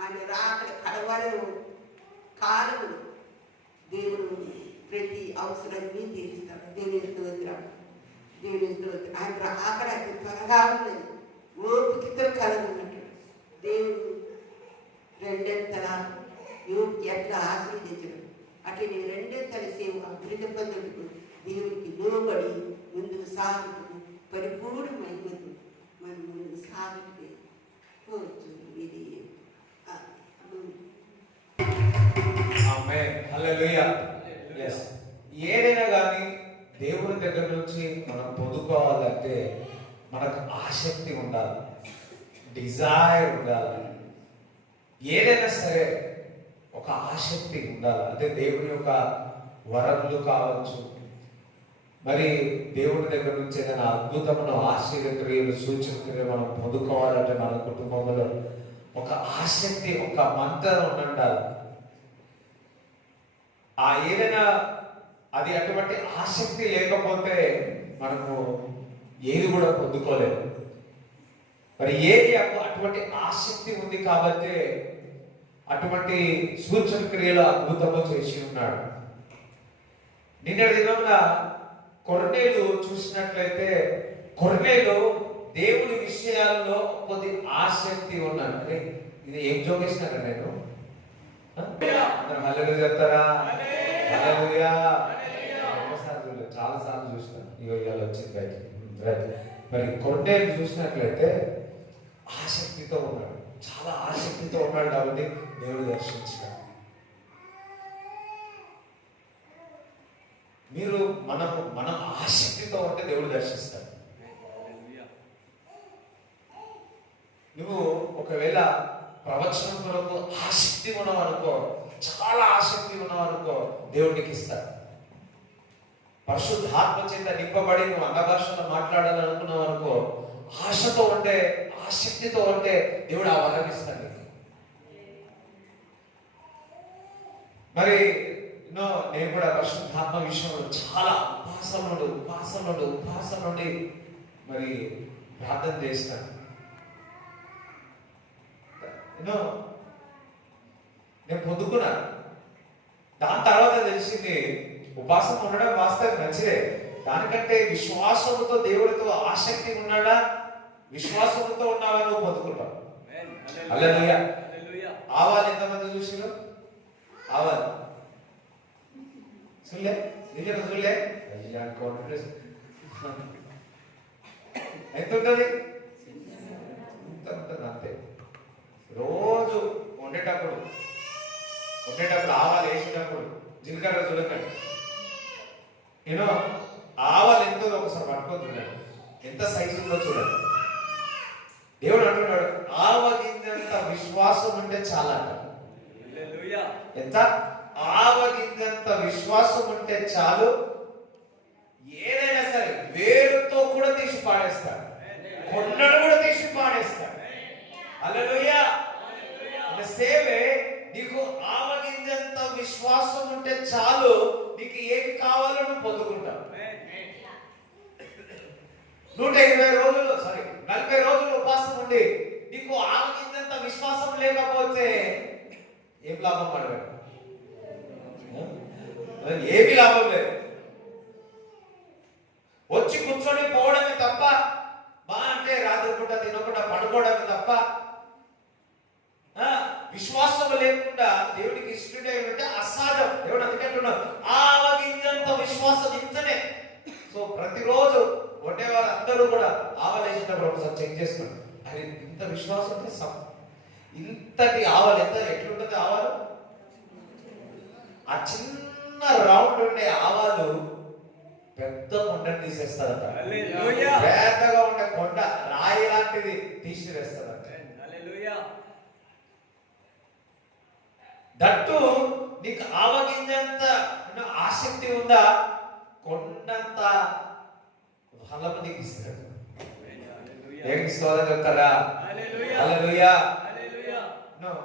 ఆయన రాకడ కడవలను కాలములు దేవుడు ప్రతి అవసరాన్ని తీరుస్తాడు. దేవుని స్తోత్రం, దేవుని స్తోత్రం. ఆయన ఆకలి అతి త్వరగా ఉన్నది, ఓపికతో కలగనట్టు దేవుడు రెండంతల యోగికి ఎట్లా ఆశీర్వదించడం అట్లా నేను రెండంతల సేవ అభివృద్ధి పొందుటకు దేవునికి లోబడి ముందుకు సాగుటకు పరిపూర్ణ మహిమతో మనం ముందుకు సాగితే కోరుతుంది. ఇది ఏదైనా కానీ దేవుని దగ్గర నుంచి మనం పొందుకోవాలంటే మనకు ఆసక్తి ఉండాలి, డిజైర్ ఉండాలి. ఏదైనా సరే ఒక ఆసక్తి ఉండాలి. అంటే దేవుని యొక్క వరములు కావచ్చు, మరి దేవుని దగ్గర నుంచి ఏదైనా అద్భుతమైన ఆశ్చర్యక్రియలు సూచన క్రియలు మనం పొందుకోవాలంటే మన కుటుంబంలో ఒక ఆసక్తి, ఒక మంత్రం ఉండాలి. ఆ ఏదైనా అది అటువంటి ఆసక్తి లేకపోతే మనము ఏది కూడా పొందుకోలేము. మరి ఏది అటువంటి ఆసక్తి ఉంది కాబట్టి అటువంటి సూచన క్రియలు అద్భుతము చేసి ఉన్నాడు. నిన్న దినంలో కొర్నేలు చూసినట్లయితే కొర్నేలు దేవుని విషయాల్లో కొద్ది ఆసక్తి ఉన్నాడు. ఇది ఏం జోకేసినాక నేను హల్లెలూయా చెప్తారా? హల్లెలూయా. చాలా సార్లు చూసినాను, ఇవాళ వచ్చింది బయట. మరి కొర్నేలు చూసినట్లయితే ఆసక్తితో ఉన్నాడు, చాలా ఆసక్తితో ఉన్నాడు కాబట్టి దేవుడు దర్శించాడు. మీరు మనం ఆసక్తితో ఉంటే దేవుడు దర్శిస్తాడు. నువ్వు ఒకవేళ ప్రవచనం కొరకు ఆసక్తి ఉన్నావు అనుకో, చాలా ఆసక్తి ఉన్నావు అనుకో, దేవుడికి ఇస్తాడు. పరిశుద్ధాత్మ చేత నింపబడి నువ్వు అన్న భాషలో మాట్లాడాలనుకున్నావు అనుకో, ఆశతో ఉంటే, ఆసక్తితో ఉంటే దేవుడు ఆ వరం ఇస్తాడు. మరి నేను కూడా పరిశుద్ధాత్మ విషయంలో చాలా ఉపాసన నుండి మరి ప్రార్థన చేస్తాను. నేను పొందుకున్నాను. దాని తర్వాత తెలిసింది ఉపాసన ఉండడం వాస్తవం మంచిదే, దానికంటే విశ్వాసముతో దేవుడితో ఆసక్తి ఉన్నాడా, విశ్వాసముతో ఉన్నావా నువ్వు పొందుకుంటావు. హల్లెలూయా. ఆవాలు ఎంతమంది చూసిరు? ఆవాలు చూడలే? కాన్ఫిడెన్స్ ఎంత ఉంటుంది? ఇంత ఉంటుంది అంతే. రోజు వండేటప్పుడు ఆవాలు వేసేటప్పుడు జీలకర్ర చూడకండి. నేను ఆవాలు ఎంతో ఒకసారి పట్టుకొని ఎంత సైజు ఉందో చూడండి. దేవుడు అంటున్నాడు ఆవగింజంత విశ్వాసం ఉంటే చాలా. ఎంత? ఆవగింజంత విశ్వాసం ఉంటే చాలు, ఏదైనా సరే వేరుతో కూడా తీసి పాడేస్తాడు, కొండను కూడా తీసి పాడేస్తాడు. హల్లెలూయా. సేవే నీకు ఆవగింజంత విశ్వాసం ఉంటే చాలు, నీకు ఏమి కావాలో నువ్వు పొందుకుంటావు. 40 రోజులు ఉపాసం ఉండి నీకు ఆవగింజంత విశ్వాసం లేకపోతే ఏం లాభం పడలేదు, ఏమి లాభం లేదు. వచ్చి కూర్చొని పోవడమే తప్ప, అంటే రాత్రి పూట తినకుండా పడుకోవడమే తప్ప, విశ్వాసం లేకుండా దేవుడికి ఇష్టం ఏమంటే అసాధ్యం. దేవుడు అందుకంటున్నాడు ఆవగింజంత విశ్వాసం ఇంతనే. సో ప్రతిరోజు వండేవారు అందరూ కూడా ఆవలేసినప్పుడు ఒకసారి చెక్ చేసుకోండి, అది ఇంత విశ్వాసం ఉంటే ఇంతటి ఆవలు ఎట్లుంటుంది ఆవాలు? ఆ చిన్న రౌండ్ ఉండే ఆవాలు పెద్ద కొండని తీసేస్తారట. పెద్దగా ఉండే కొండ రాయి లాంటిది తీసివేస్తారట. దట్టు నీకు ఆవగింజంత ఆసక్తి ఉందా, కొండంత ఫలము నీకు ఇస్తాడు. ఏమి స్తోత్రం చెప్తారా? హల్లెలూయా.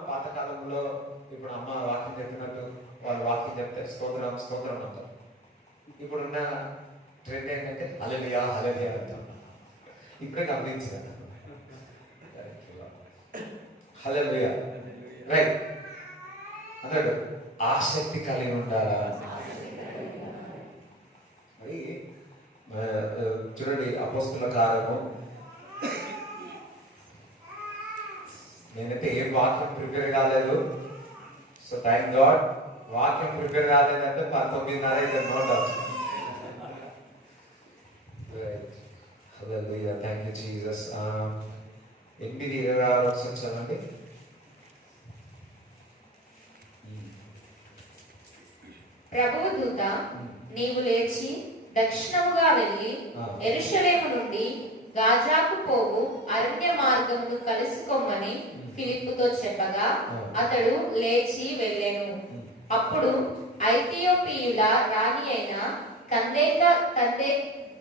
పాతకాలంలో ఇప్పుడు అమ్మ వాక్యం చెప్పినట్టు వాళ్ళు వాక్యం చెప్తే స్తోత్రం అంటారు. ఇప్పుడున్న ట్రెండ్ ఏంటంటే హల్లెలూయా అంటారు. ఇప్పుడే గమనించాను. హల్లెలూయా. రైట్ అన్నాడు. ఆసక్తి కలిగి ఉండాలా? చూడండి అపోస్తుల కార్యము, నేనైతే ఏం వాక్యం ప్రిపేర్ కాలేదు. సో థ్యాంక్ గాడ్, వాక్యం ప్రిపేర్ కాలేదంటే 19:30 అయితే no doubt. Hallelujah, thank you Jesus. 8:26 ఒకసారి చదవండి. ప్రభువు దూత, నీవు లేచి దక్షిణముగా వెళ్ళి యెరూషలేము నుండి గాజాకు పోవు అరణ్య మార్గమును కలుసుకోమని ఫిలిప్పుతో చెప్పగా అతడు లేచి వెళ్ళెను. అప్పుడు ఐథియోపియుల రాణి అయిన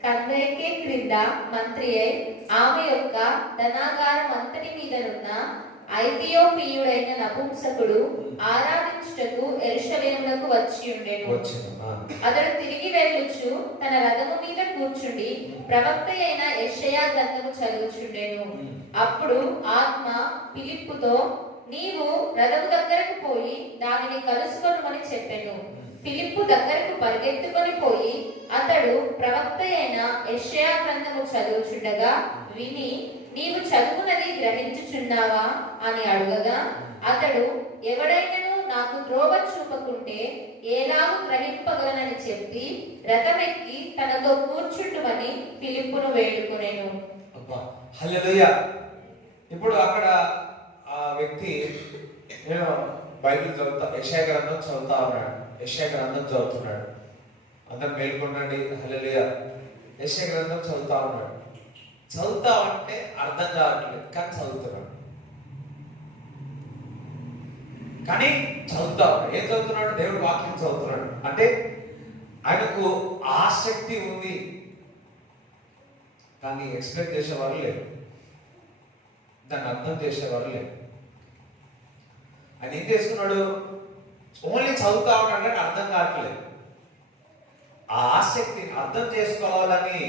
కందేకే క్రింద మంత్రి అయి ఆమె యొక్క ధనాగారం అంతటి మీదనున్న ఐథియోపియుడైన నపుంసకుడు ఆరాధించుటకు యెరూషలేమునకు వచ్చి ఉండెను. అతడు తిరిగి వెళ్ళుచు తన రథము మీద కూర్చుండి ప్రవక్త అయిన యెషయా గ్రంథము చదువుచుండెను. అప్పుడు ఆత్మ ఫిలిప్పుతో, నీవు రథము దగ్గరకు పోయి దానిని కలుసుకొనుమని చెప్పెను. ఫిలిప్పు దగ్గరకు పరిగెత్తుకొని పోయి అతడు ప్రవక్త అయిన యెషయా గ్రంథము చదువుచుండగా విని, నీవు చదువునది గ్రహించుచున్నావా అని అడుగగా అతడు, ఎవడైనను నాకు త్రోవ చూపకుంటే ఎలాగూ గ్రహింపగలనని చెప్పి రథమెక్కి తనతో కూర్చుండుమని ఫిలిప్పును వేడుకొనెను. హల్లెలూయా. ఇప్పుడు అక్కడ ఆ వ్యక్తి, నేను బైబిల్ చదువుతా, యెషయా గ్రంథం చదువుతా ఉన్నాడు. యెషయా గ్రంథం చదువుతున్నాడు. అందరు మేల్కొనండి. హల్లెలూయా. యెషయా గ్రంథం చదువుతా ఉన్నాడు. చదువుతా ఉంటే అర్థం కావట్లేదు, కానీ చదువుతున్నాడు. కానీ చదువుతా ఉన్నాడు. ఏం చదువుతున్నాడు? దేవుడు వాక్యం చదువుతున్నాడు. అంటే ఆయనకు ఆసక్తి ఉంది, కానీ ఎక్స్ప్లెయిన్ చేసేవారు లేరు, దాన్ని అర్థం చేసేవారు లేరు. ఆయన ఏం చేస్తున్నాడు? ఓన్లీ చదువుతా ఉన్నాడు, కానీ అర్థం కావట్లేదు. ఆ ఆసక్తిని అర్థం చేసుకోవాలని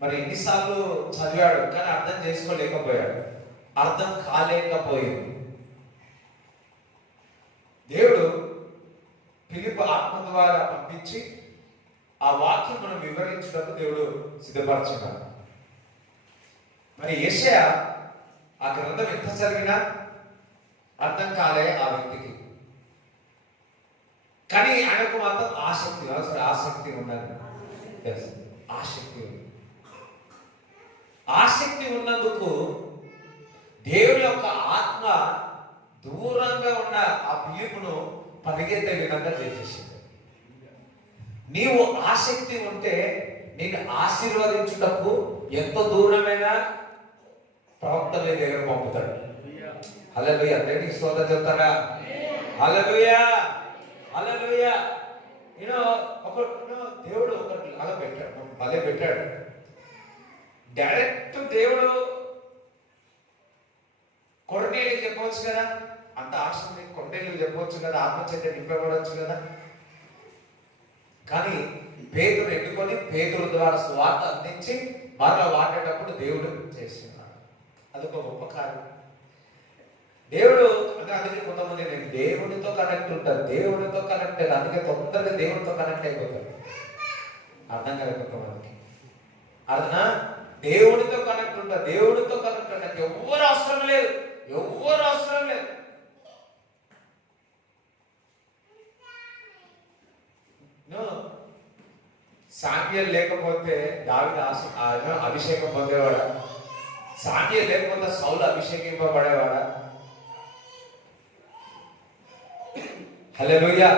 మరి ఎన్నిసార్లు చదివాడు, కానీ అర్థం చేసుకోలేకపోయాడు, అర్థం కాలేకపోయింది. దేవుడు ఫిలిప్పు ఆత్మ ద్వారా పంపించి ఆ వాక్యం మనం వివరించడానికి దేవుడు సిద్ధపరచున్నాడు. మరి యెషయా ఆ గ్రంథం ఎంత చదివినా అర్థం కాలే ఆ వ్యక్తికి, కానీ ఆయనకు మాత్రం ఆసక్తి ఉన్నది. ఆసక్తి ఉన్నందుకు దేవుని యొక్క ఆత్మ దూరంగా ఉన్న ఆ ఫిలిప్పును పరిగెత్తే విధంగా చేసేసింది. నీవు ఆసక్తి ఉంటే నేను ఆశీర్వదించుటకు ఎంత దూరమైనా ప్రవక్తల దగ్గర పంపుతాడు. హల్లెలూయా. దేవునికి స్తోత్రం చెప్తారా? హల్లెలూయా, హల్లెలూయా. దేవుడు ఒకటి లాగా పెట్టాడు, భలే పెట్టాడు. డైరెక్ట్ దేవుడు కొరనేలు చెప్పవచ్చు కదా, అంత ఆశ కొరనేలు చెప్పవచ్చు కదా, ఆత్మచేత నింపబడవచ్చు కదా. కానీ పేతురు ఎన్నుకొని పేతురు ద్వారా స్వార్థ అందించి మరలా వాడేటప్పుడు దేవుడు చేస్తున్నాడు. అదొక గొప్ప కార్యం. దేవుడు అందుకే కొంతమంది నేను దేవుడితో కనెక్ట్ ఉంటారు, దేవుడితో కనెక్ట్ అయ్యారు, అందుకే తొందరగా దేవుడితో కనెక్ట్ అయిపోతారు. అర్థం కాదు కొంతమందికి. దేవుడితో కనెక్ట్ ఉంటారు, దేవుడితో కనెక్ట్ ఉంటారు. ఎవరు అవసరం లేదు, ఎవరు అవసరం లేదు. సామ్యలు లేకపోతే దావీదు అభిషేకం పొందేవాడా? సామ్యలు లేకపోతే సౌలు అభిషేకింపబడేవాడా? హల్లెలూయా.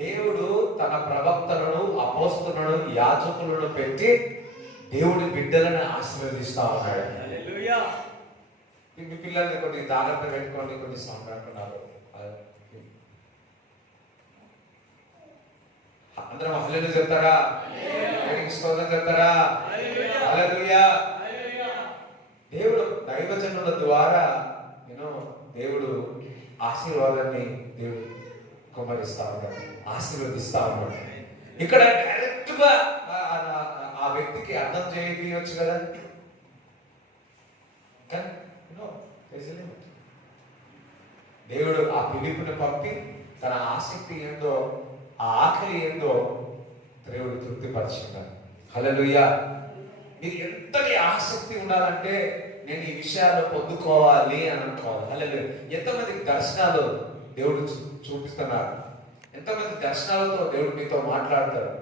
దేవుడు తన ప్రవక్తలను, అపోస్తలులను, యాజకులను పెట్టి దేవుడి బిడ్డలను ఆశీర్వదిస్తా ఉన్నాడు. హల్లెలూయా. మీ పిల్లల్ని కొన్ని జాగ్రత్త పెట్టుకోండి, కొన్ని సౌండ్ అంటున్నారు. అందరం హల్లెలూయా చెప్తారా? స్తోత్రం చెప్తారా? హల్లెలూయా. దేవుడు దైవజనుల ద్వారా దేవుడు ఆశీర్వాదాన్ని దేవుడు కుమ్మరిస్తా ఉన్నాడు, ఆశీర్వదిస్తా ఉన్నాడు. ఇక్కడ డైరెక్ట్ గా ఆ వ్యక్తికి అర్థం చేయవచ్చు కదా. దేవుడు ఆ ఫిలిప్పుని పంపి తన ఆసక్తి ఏందో, ఆ ఆకలి ఏందో దేవుడు తృప్తిపరిచినాడు. హల్లెలూయా. మీకు ఎంతటి ఆసక్తి ఉండాలంటే నేను ఈ విషయాల్లో పొందుకోవాలి అని అనుకోవాలి. హల్లెలూయా. ఎంతమందికి దర్శనాలు దేవుడు చూపిస్తున్నారు, ఎంతమంది దర్శనాలతో దేవుడు మీతో మాట్లాడతారు,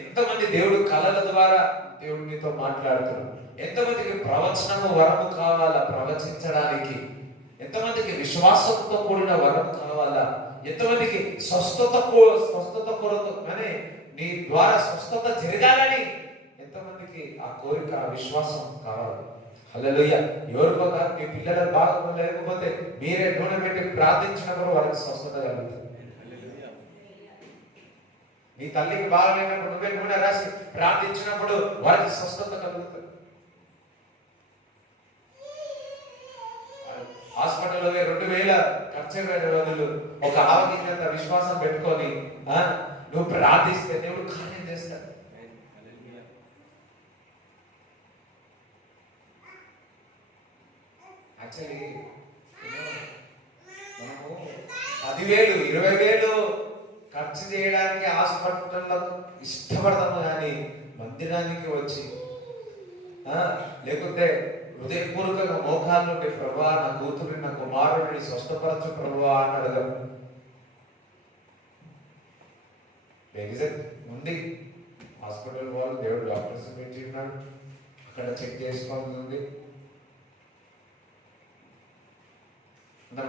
ఎంతమంది దేవుడు కళల ద్వారా దేవుడు మీతో మాట్లాడతారు, ఎంతమందికి ప్రవచనము వరము కావాలా ప్రవచించడానికి, ఎంతమందికి విశ్వాసంతో కూడిన వరము కావాలా, ఎంతమందికి స్వస్థత కొరకు కానీ నీ ద్వారా స్వస్థత జరగాలని ఎంతమందికి ఆ కోరిక ఆ విశ్వాసం కావాలి. హల్లెలూయా. ఎవరికో కాదు, మీ పిల్లలకు బాగా లేకపోతే మీరే నూనె పెట్టి ప్రార్థించినప్పుడు వారికి స్వస్థత కలుగుతుంది. నీ తల్లికి బాగలేనప్పుడు నువ్వే నూనె రాసి ప్రార్థించినప్పుడు వారికి స్వస్థత కలుగుతుంది. హాస్పిటల్లో 2000 ఖర్చు పెట్టే బదులు ఒక ఆవగింజంత విశ్వాసం పెట్టుకొని నువ్వు ప్రార్థిస్తే దేవుడు కార్యం చేస్తాడు. యాక్చువల్లీ మనము 10,000 20,000 ఖర్చు చేయడానికి హాస్పిటల్లో ఇష్టపడతాము, కానీ మందిరానికి వచ్చి లేకపోతే హృదయపూర్వకంగా మోకాళ్ళు ఉంటే ప్రభువా నా కూతురిని నా కుమారుడిని స్వస్థపరచు ప్రభువా అని అడగము. ఉంది హాస్పిటల్ వాళ్ళు దేవుడు డాక్టర్స్ పెట్టి ఉన్నాడు, అక్కడ చెక్ చేసుకోవాలి.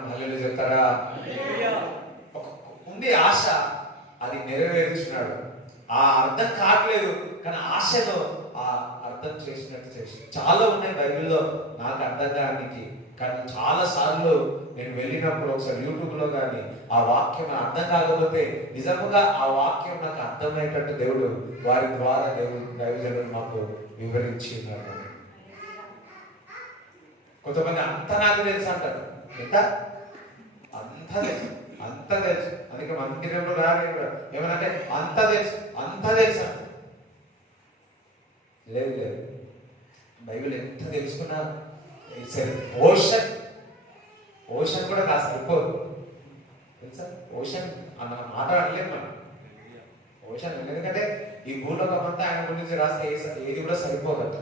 హల్లెలూయా చెప్తారా? ఉంది ఆశ, అది నెరవేర్చున్నాడు. ఆ అర్థం కావట్లేదు, కానీ ఆశను ఆ అర్థం చేసినట్టు చేసి చాలా ఉన్నాయి బైబిల్లో నాకు అర్థం కానికి. కానీ చాలా సార్లు నేను వెళ్ళినప్పుడు ఒకసారి యూట్యూబ్లో కానీ ఆ వాక్యం అర్థం కాకపోతే నిజంగా ఆ వాక్యం నాకు అర్థమయ్యేటట్టు దేవుడు వారి ద్వారా దైవజనులు మాకు వివరించి ఉన్నారు. కొంతమంది అంత నాకు తెలుసు అంటారు, ఎంత అంత తెలుసు అంత తెలుసు, అందుకే మందిరంలో ఏమనంటే అంత తెలుసు లేదు లేదు. బైబిల్ ఎంత తెలుసుకున్నా సరే, ఓషన్ కూడా కాస్త సరిపోదు తెలుసా. ఓషన్ అన్న మాట్లాడలేదు మనం. ఓషన్ ఎందుకంటే ఈ భూలోకం అంతా ఆయన గురించి రాస్తే ఏది కూడా సరిపోదట,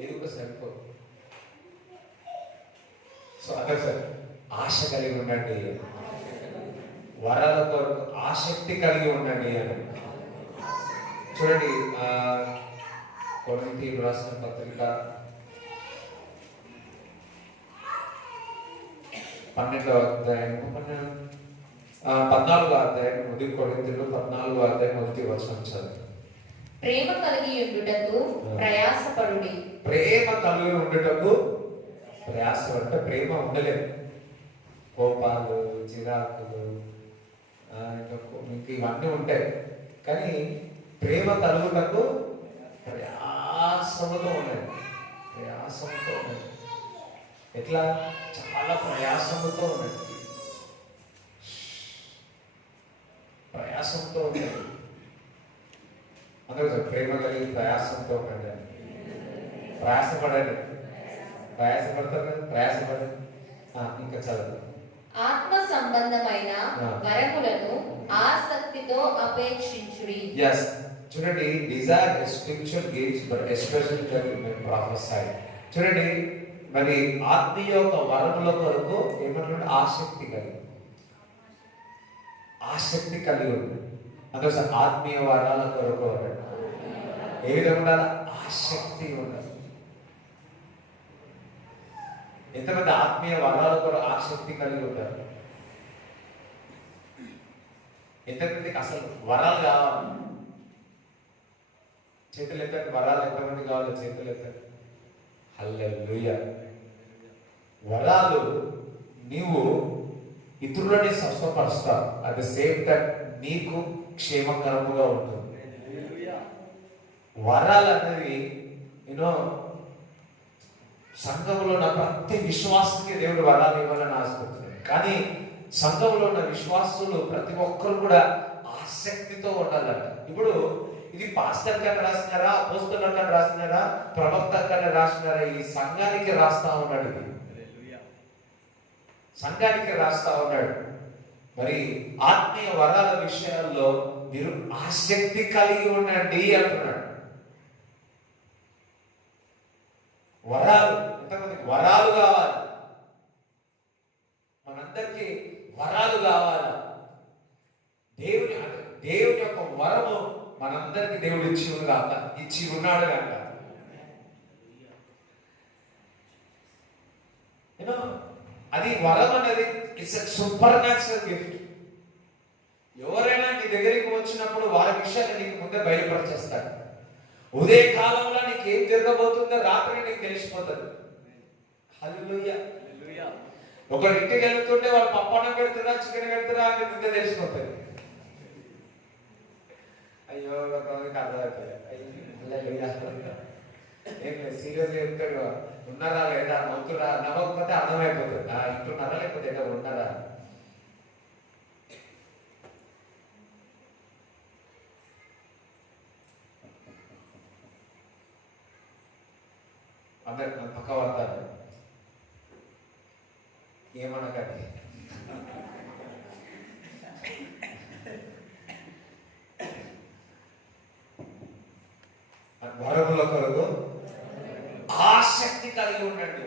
ఏది కూడా సరిపోదు. సో అదే సార్, ఆశ కలిగి ఉండండి, వరాల కొరకు ఆసక్తి కలిగి ఉండండి అని. చూడండి కొరింథీయులకు రాసిన పత్రిక 12వ అధ్యాయం 14వ అధ్యాయం మొదటి కొరింథీయులు 14వ అధ్యాయం మొదటి వచనం చదువు. ప్రేమ కలిగి ఉండుటకు ప్రయాసపడుడి. ప్రేమ కలిగి ఉండుటకు ప్రయాస అంటే ప్రేమ ఉండలేదు, కోపాలు చిరాకులు ఇంకా ఇవన్నీ ఉంటాయి. కానీ ప్రేమ కలుగుటకు ప్రయాసముతో ఉన్నది, ప్రయాసముతో ఉన్నది. ఎట్లా? చాలా ప్రయాసముతో ఉన్నది, ప్రయాసంతో ఉన్నది. అందరూ ప్రేమ కలిగి ప్రయాసంతో ఉన్నది. ప్రయాసపడండి, ప్రయాసపడతారు కదా, ప్రయాసపడండి. ఇంకా చదువు. ఆత్మ సంబంధమైన వరములను ఆసక్తితో అపేక్షించుడి. yes చూడండి, desire spiritual gifts but especially that you may prophesy. చూడండి, మరి ఆత్మీయ వరముల కొరకు ఏమంటారు? ఆసక్తి కలిగి ఉంది. అందుకోసం ఆత్మీయ వరాల కొరకు ఏ విధంగా ఉండాలి? ఆసక్తి ఉండాలి. ఎంతమంది ఆత్మీయ వరాల కొరకు ఆసక్తి కలిగి ఉంటారు? ఎంతమందికి అసలు వరాలు కావాలి? చేతులు ఎత్తండి. వరాలు ఎంతమంది కావాలి? చేతులు ఎత్తండి. హల్లెలూయా. వరాలు నీవు ఇతరులని స్వస్థపరుస్తావు, అట్ ద సేమ్ టైం నీకు క్షేమకరముగా ఉంటుంది. వరాలు అనేది సంఘంలో ఉన్న ప్రతి విశ్వాసకి దేవుడు వరాలు ఇవ్వాలని ఆశపడుతున్నాడు. కానీ సంఘంలో ఉన్న విశ్వాసులు ప్రతి ఒక్కరు కూడా ఆసక్తితో ఉండాలంట. ఇప్పుడు ఇది పాస్టర్ కన్నా రాసినారా, అపోస్తలుల కన్నా రాసినారా, ప్రవక్త కన్నా రాసినారా? ఈ సంఘానికి రాస్తా ఉన్నాడు, సంఘానికి రాస్తా ఉన్నాడు. మరి ఆత్మీయ వరాల విషయాల్లో మీరు ఆసక్తి కలిగి ఉండండి అంటున్నాడు. వరాలు, ఎంతమందికి వరాలు కావాలి? మనందరికీ వరాలు కావాలి. దేవుని యొక్క వరము మనందరికి దేవుడు ఇచ్చి ఉన్నాడు కనుక అది వరం అనేది it's a super natural gift. ఎవరైనా నీ దగ్గరికి వచ్చినప్పుడు వారి విషయాన్ని నీకు ముందే బయలుపరిచేస్తాడు. ఉదయ కాలంలో నీకు ఏం జరగబోతుందో రాత్రి నీకు తెలిసిపోతుంది. హల్లెలూయా. ఒకరి ఇంటికి వెళ్తుంటే వాళ్ళు పప్పన్నం పెడుతున్నా చికెన్ పెడుతున్నా అని ముందే తెలిసిపోతుంది. అయ్యో అర్థమైపోయాయి. ఏం లేదు, సీరియస్గా చెప్తాడు. ఉన్నారా లేదా, నవ్వుతురా, నవ్వకపోతే అర్థమైపోతుంది ఇంటున్నారా లేకపోతే ఏదో ఉన్నారా. అందరు పక్క పడతారు ఏమనకండి. వరముల కొరకు ఆసక్తి కలిగి ఉండండి.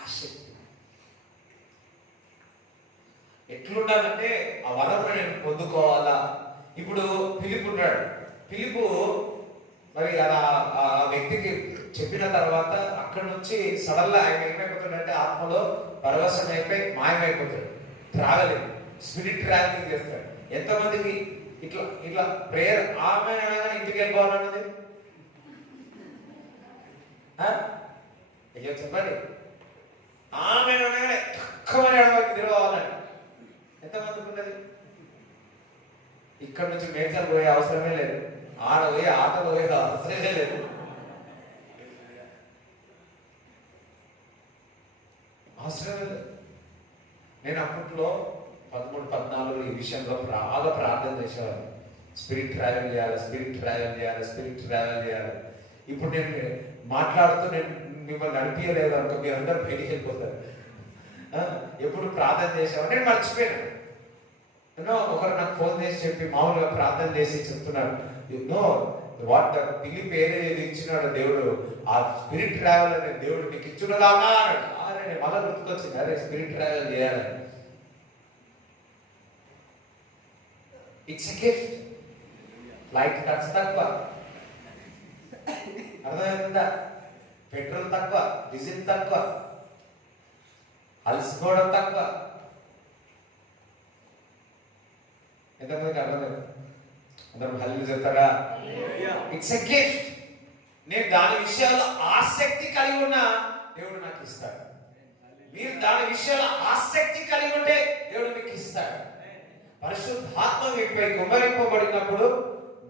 ఆసక్తి ఎట్లుండాలంటే ఆ వరము నేను పొందుకోవాలా. ఇప్పుడు ఫిలిప్ ఉన్నాడు. ఫిలిపు మరి అలా ఆ వ్యక్తికి చెప్పిన తర్వాత అక్కడి నుంచి సడన్ గా ఆయన ఏమైపోతాడంటే ఆత్మలో పరవశం అయిపోయి మాయమైపోతాడు. ట్రావెలింగ్, స్పిరిట్ ట్రావెలింగ్ చేస్తాడు. ఎంతమందికి ఇట్లా ఇట్లా ప్రేయర్ ఆమె అనగా ఇంటికి వెళ్ళిపోవాలన్నది అయ్యో చెప్పండి. ఆమె అనగానే తక్కువని అడవకి తిరగవాలని ఎంతమందికి ఉన్నది? ఇక్కడ నుంచి మేచర్ పోయే అవసరమే లేదు, ఆడ పోయే ఆటలో పోయే అవసరమే లేదు. అవసరమే లేదు. నేను అప్పట్లో 13-14 ఈ విషయంలో బాగా ప్రార్థన చేసేవాడు. స్పిరిట్ ట్రావెల్ చేయాలి, స్పిరిట్ ట్రావెల్ చేయాలి, స్పిరిట్ ట్రావెల్ చేయాలి. ఇప్పుడు నేను మాట్లాడుతూ నేను మిమ్మల్ని నడిపించలేదు అనుకో, మీరు అందరూ బయటికి వెళ్ళిపోతారు. ఎప్పుడు ప్రార్థన చేసేవాడు నేను మర్చిపోయాను. ఎన్నో ఒకరు నాకు ఫోన్ చేసి చెప్పి మామూలుగా ప్రార్థన చేసి చెప్తున్నాడు, ఎన్నో వాట్ పిలిపి ఏది ఇచ్చినాడు దేవుడు, ఆ స్పిరిట్ ట్రావెల్ అనే దేవుడు నీకు ఇచ్చున్నదానా అన్నాడు. అరే మళ్ళీ గుర్తుకొచ్చింది, అరే స్పిరిట్ ట్రావెల్ చేయాలని. It's a gift. లైట్ ఖర్చు తక్కువ, అర్థమవుతుందా? పెట్రోల్ తక్కువ, డీజిల్ తక్కువ, అలసిపోవడం తక్కువ. ఎంతమందికి అర్థమవుతుంది? అందరం హల్లు చెప్తారా? It's a gift. నేను దాని విషయాల్లో ఆసక్తి కలిగి ఉన్నా దేవుడు నాకు ఇస్తాడు. మీరు దాని విషయాల్లో ఆసక్తి కలిగి ఉంటే దేవుడు మీకు ఇస్తాడు. పరిశుద్ధాత్మ మీపై కుమ్మరింపబడినప్పుడు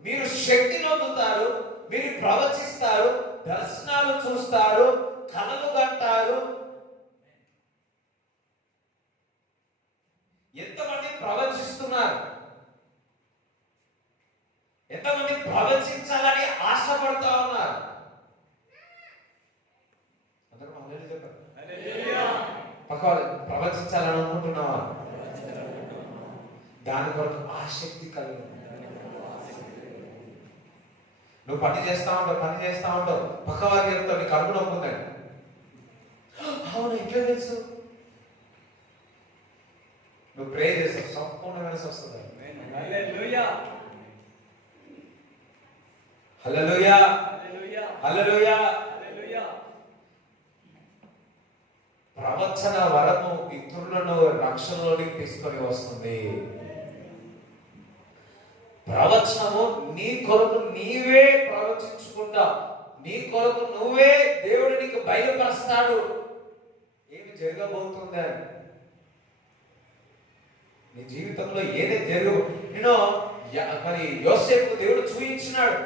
మీరు శక్తిని పొందుతారు, మీరు ప్రవచిస్తారు, దర్శనాలు చూస్తారు, కలలు కంటారు. ఎంతమంది ప్రవచిస్తున్నారు? ఎంతమంది ప్రవచించాలని ఆశపడుతూ ఉన్నారు? అందరూ హల్లెలూయా చెప్పండి. పక్క ప్రవచించాలని అనుకుంటున్నావా? దాని కొరకు ఆసక్తి కలిగి నువ్వు పని చేస్తా ఉంటావు, పక్క వారికి చెప్తావు నీకు కడుపు నొప్పి ఉందని. అవును, ఎట్లా తెలుసు? నువ్వు ప్రే చేస్తావు, సంపూర్ణమైన వస్తుంది. హల్లెలూయా, హల్లెలూయా, హల్లెలూయా. ప్రవచన వరము ఇతరులను రక్షణలోనికి తీసుకొని వస్తుంది. ప్రవచనము నీ కొరకు నీవే ప్రవచించుకుంటా, నీ కొరకు నువ్వే దేవుడు నీకు బయలుపరుస్తాడు ఏమి జరగబోతుందా నీ జీవితంలో. ఏదైతే నేను మరి యోసేపు దేవుడు చూయించినాడు.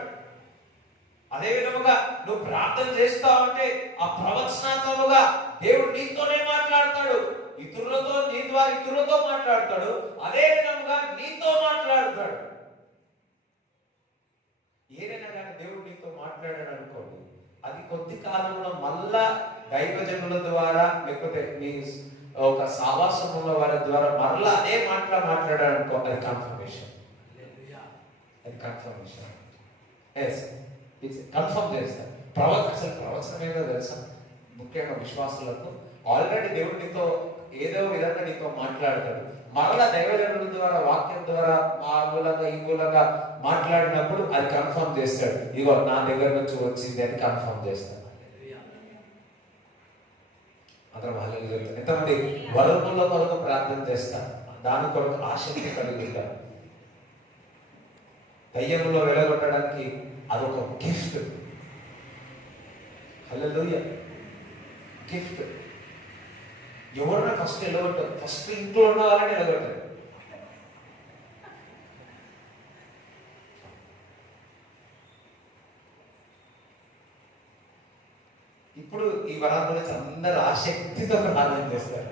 అదే విధముగా నువ్వు ప్రార్థన చేస్తావంటే ఆ ప్రవచనాత్మముగా దేవుడు నీతోనే మాట్లాడతాడు. ఇతరులతో, నీ ద్వారా ఇతరులతో మాట్లాడతాడు. అదే విధముగా నీతో మాట్లాడతాడు. ఏదైనా కానీ దేవుడు నీతో మాట్లాడాడు అనుకోండి, అది కొద్ది కాలంలో మళ్ళా దైవజనుల ద్వారా లేకపోతే నీ ఒక సావాసం ఉన్న వారి ద్వారా మరలా అదే మాట్లాడాడు అనుకో, అది కన్ఫర్మేషన్. అది కన్ఫర్మేషన్. కన్ఫర్మ్ చేస్తారు. అసలు ప్రవచనం ఏదో తెలుసా? ముఖ్యంగా విశ్వాసులకు ఆల్రెడీ దేవుడు నీతో ఏదో విధంగా నీతో మాట్లాడతాడు. మరలా దైవజనుల ద్వారా, వాక్యం ద్వారా ఆ మూలంగా ఈ మూలంగా మాట్లాడినప్పుడు అది కన్ఫర్మ్ చేస్తాడు. ఇగో నా దగ్గర నుంచి వచ్చింది అని కన్ఫర్మ్ చేస్తాడు. అందరం హల్లెలూయా. ఎంతమంది వరముల కొరకు ప్రార్థన చేస్తారు, దాని కొరకు ఆసక్తి కలిగి ఉంటారు. దయ్యంలో వెలగొట్టడానికి అదొక గిఫ్ట్. హల్లెలూయా. గిఫ్ట్. ఎవరైనా ఫస్ట్ ఎలగొట్టారు, ఫస్ట్ ఇంట్లో ఉన్న వాళ్ళని ఎలగొట్టారు. ఇప్పుడు ఈ వరాల గురించి అందరూ ఆసక్తితో ప్రార్థన చేస్తారు.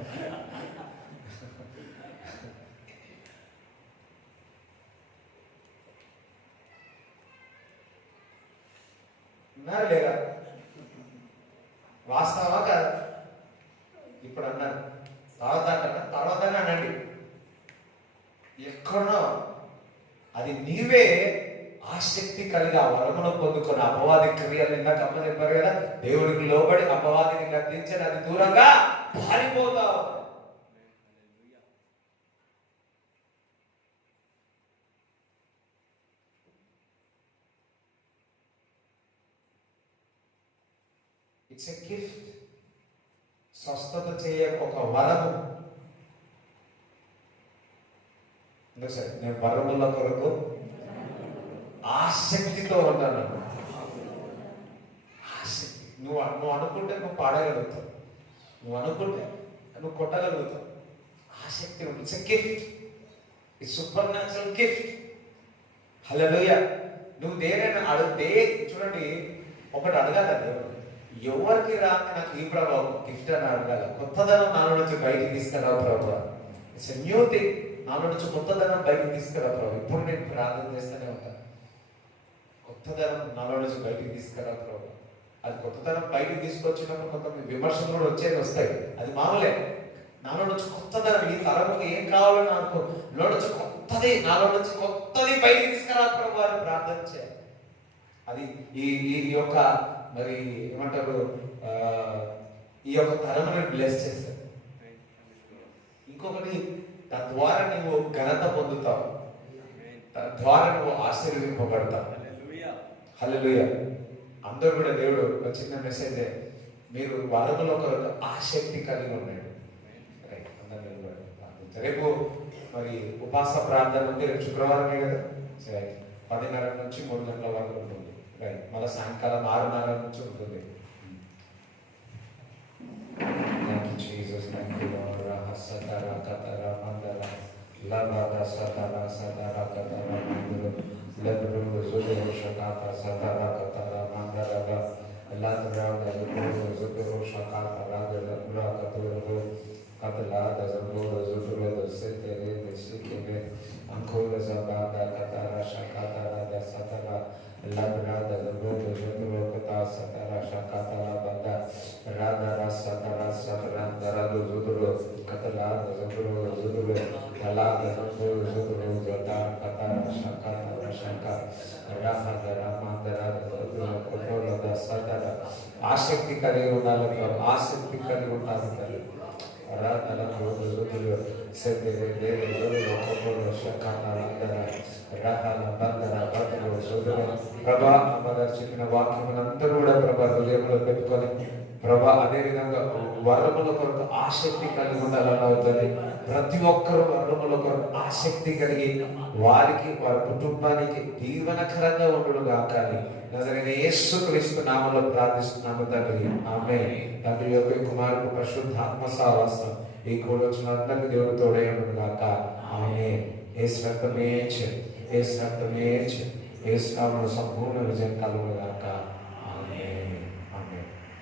ఉన్నారు లేదా? వాస్తవా కాదు? ఇప్పుడు అన్నారు, తర్వాత అనండి. ఎక్కడో అది నీవే ఆసక్తి కలిగి ఆ వరమును పొందుకొని అపవాది క్రియలు ఇందాక అమ్మ చెప్పారు కదా, దేవుడికి లోబడి అపవాదిని గద్దించని అది దూరంగా పారిపోతావు. It's a gift. స్వస్థత చేయ ఒక వరము. సరే, నేను వరముల కొరకు ఆసక్తితో ఉన్నాను. ఆసక్తి. నువ్వు అనుకుంటే నువ్వు పాడగలుగుతావు, నువ్వు అనుకుంటే నువ్వు కొట్టగలుగుతావు. ఆసక్తి ఉంది. It's a gift. It's supernatural gift. Hallelujah. నువ్వు దేనైనా చూడండి, ఒకటి అడగాల దేవుడు, ఎవరికి రాని నాకు ఈ ప్రభావం గిఫ్ట్ అని అడగాల. కొత్తదనం నాలో నుంచి బయటికి తీసుకురా ప్రభావ. It's a new thing. నాలో నుంచి కొత్తదనం బయటికి తీసుకురా ప్రభావ. ఇప్పుడు నేను ప్రార్థన చేస్తూనే ఉంటాను, కొత్తదనం నాలో నుంచి బయటికి తీసుకురా ప్రభావ. అది కొత్తదనం బయటికి తీసుకొచ్చినప్పుడు కొంత విమర్శలు కూడా వస్తాయి, అది మామూలే. నాలో నుంచి కొత్తదనం, ఈ తరముకు ఏం కావాలో నాకు నాలో నుంచి కొత్తది బయటికి తీసుకురా ప్రభావ అని ప్రార్థన చేయాలి. అది ఈ యొక్క మరి ఏమంటారు, ఈ యొక్క తరముని బ్లెస్ చేస్తారు. ఇంకొకటి, తద్వారా నువ్వు ఘనత పొందుతావు, తద్వారా నువ్వు ఆశీర్వదింపబడతావు. హల్లెలూయా. అందరూ కూడా దేవుడు ఒక చిన్న మెసేజ్, మీరు వరముల కొరకు ఆసక్తి కలిగి ఉన్నాడు. రేపు మరి ఉపాస ప్రార్థన ఉంది, రేపు శుక్రవారమే కదా. సరే, 10:30 నుంచి 3 గంటల వరకు ఉంటుంది. రైట్. మళ్ళీ సాయంకాలం 6:30 నుంచి ఉంటుంది. Thank you, Jesus. Thank you, Lord. Rahasatara katara mandara labada satara satara katara mandara lebru zuduru shakata satara katara mandara ladra zuduru zuduru shakata ladra pura katuru katla zuduru zuduru setere desikene ankura zabada katara shakata ladra satara ladra zuduru zuduru kata satara shakata labada Radha rasa rasa randara zuduru katala zuduru zuduru kala zuduru zuduru zata katara shakata shaka raha ramandara zuduru kotola dasatara ఆసక్తి కలిగి ఉండాలి. ఆసక్తి కలిగి ఉండాలి. రాధల zuduru సెదరే దేరే zuduru kotola shakata randara రాహల బందర బతులు zuduru ప్రభా అమ్మగారు చెప్పిన వాక్యములందరూ కూడా ప్రభా హృదయంలో పెట్టుకొని ప్రభా అదేవిధంగా వరముల కొరకు ఆసక్తి కలిగి ఉండాలన్నవుతుంది. ప్రతి ఒక్కరూ వరముల కొరకు ఆసక్తి కలిగి వారికి, వారి కుటుంబానికి దీవెనకరంగా ఉండును గాక అని నజరేయుడైన యేసుక్రీస్తు నామములో ప్రార్థిస్తున్నాము తండ్రి. ఆమేన్. తండ్రి యొక్క కుమారుడు పరిశుద్ధాత్మ సహవాసం ఈ కూడి వచ్చిన అందరికీ దేవుడు తోడై ఉండును గాక. ఆమేన్. యేసు రక్తమే యేసు రక్తమే యేసు నామములో సంపూర్ణ విజయం కలుగును గాక.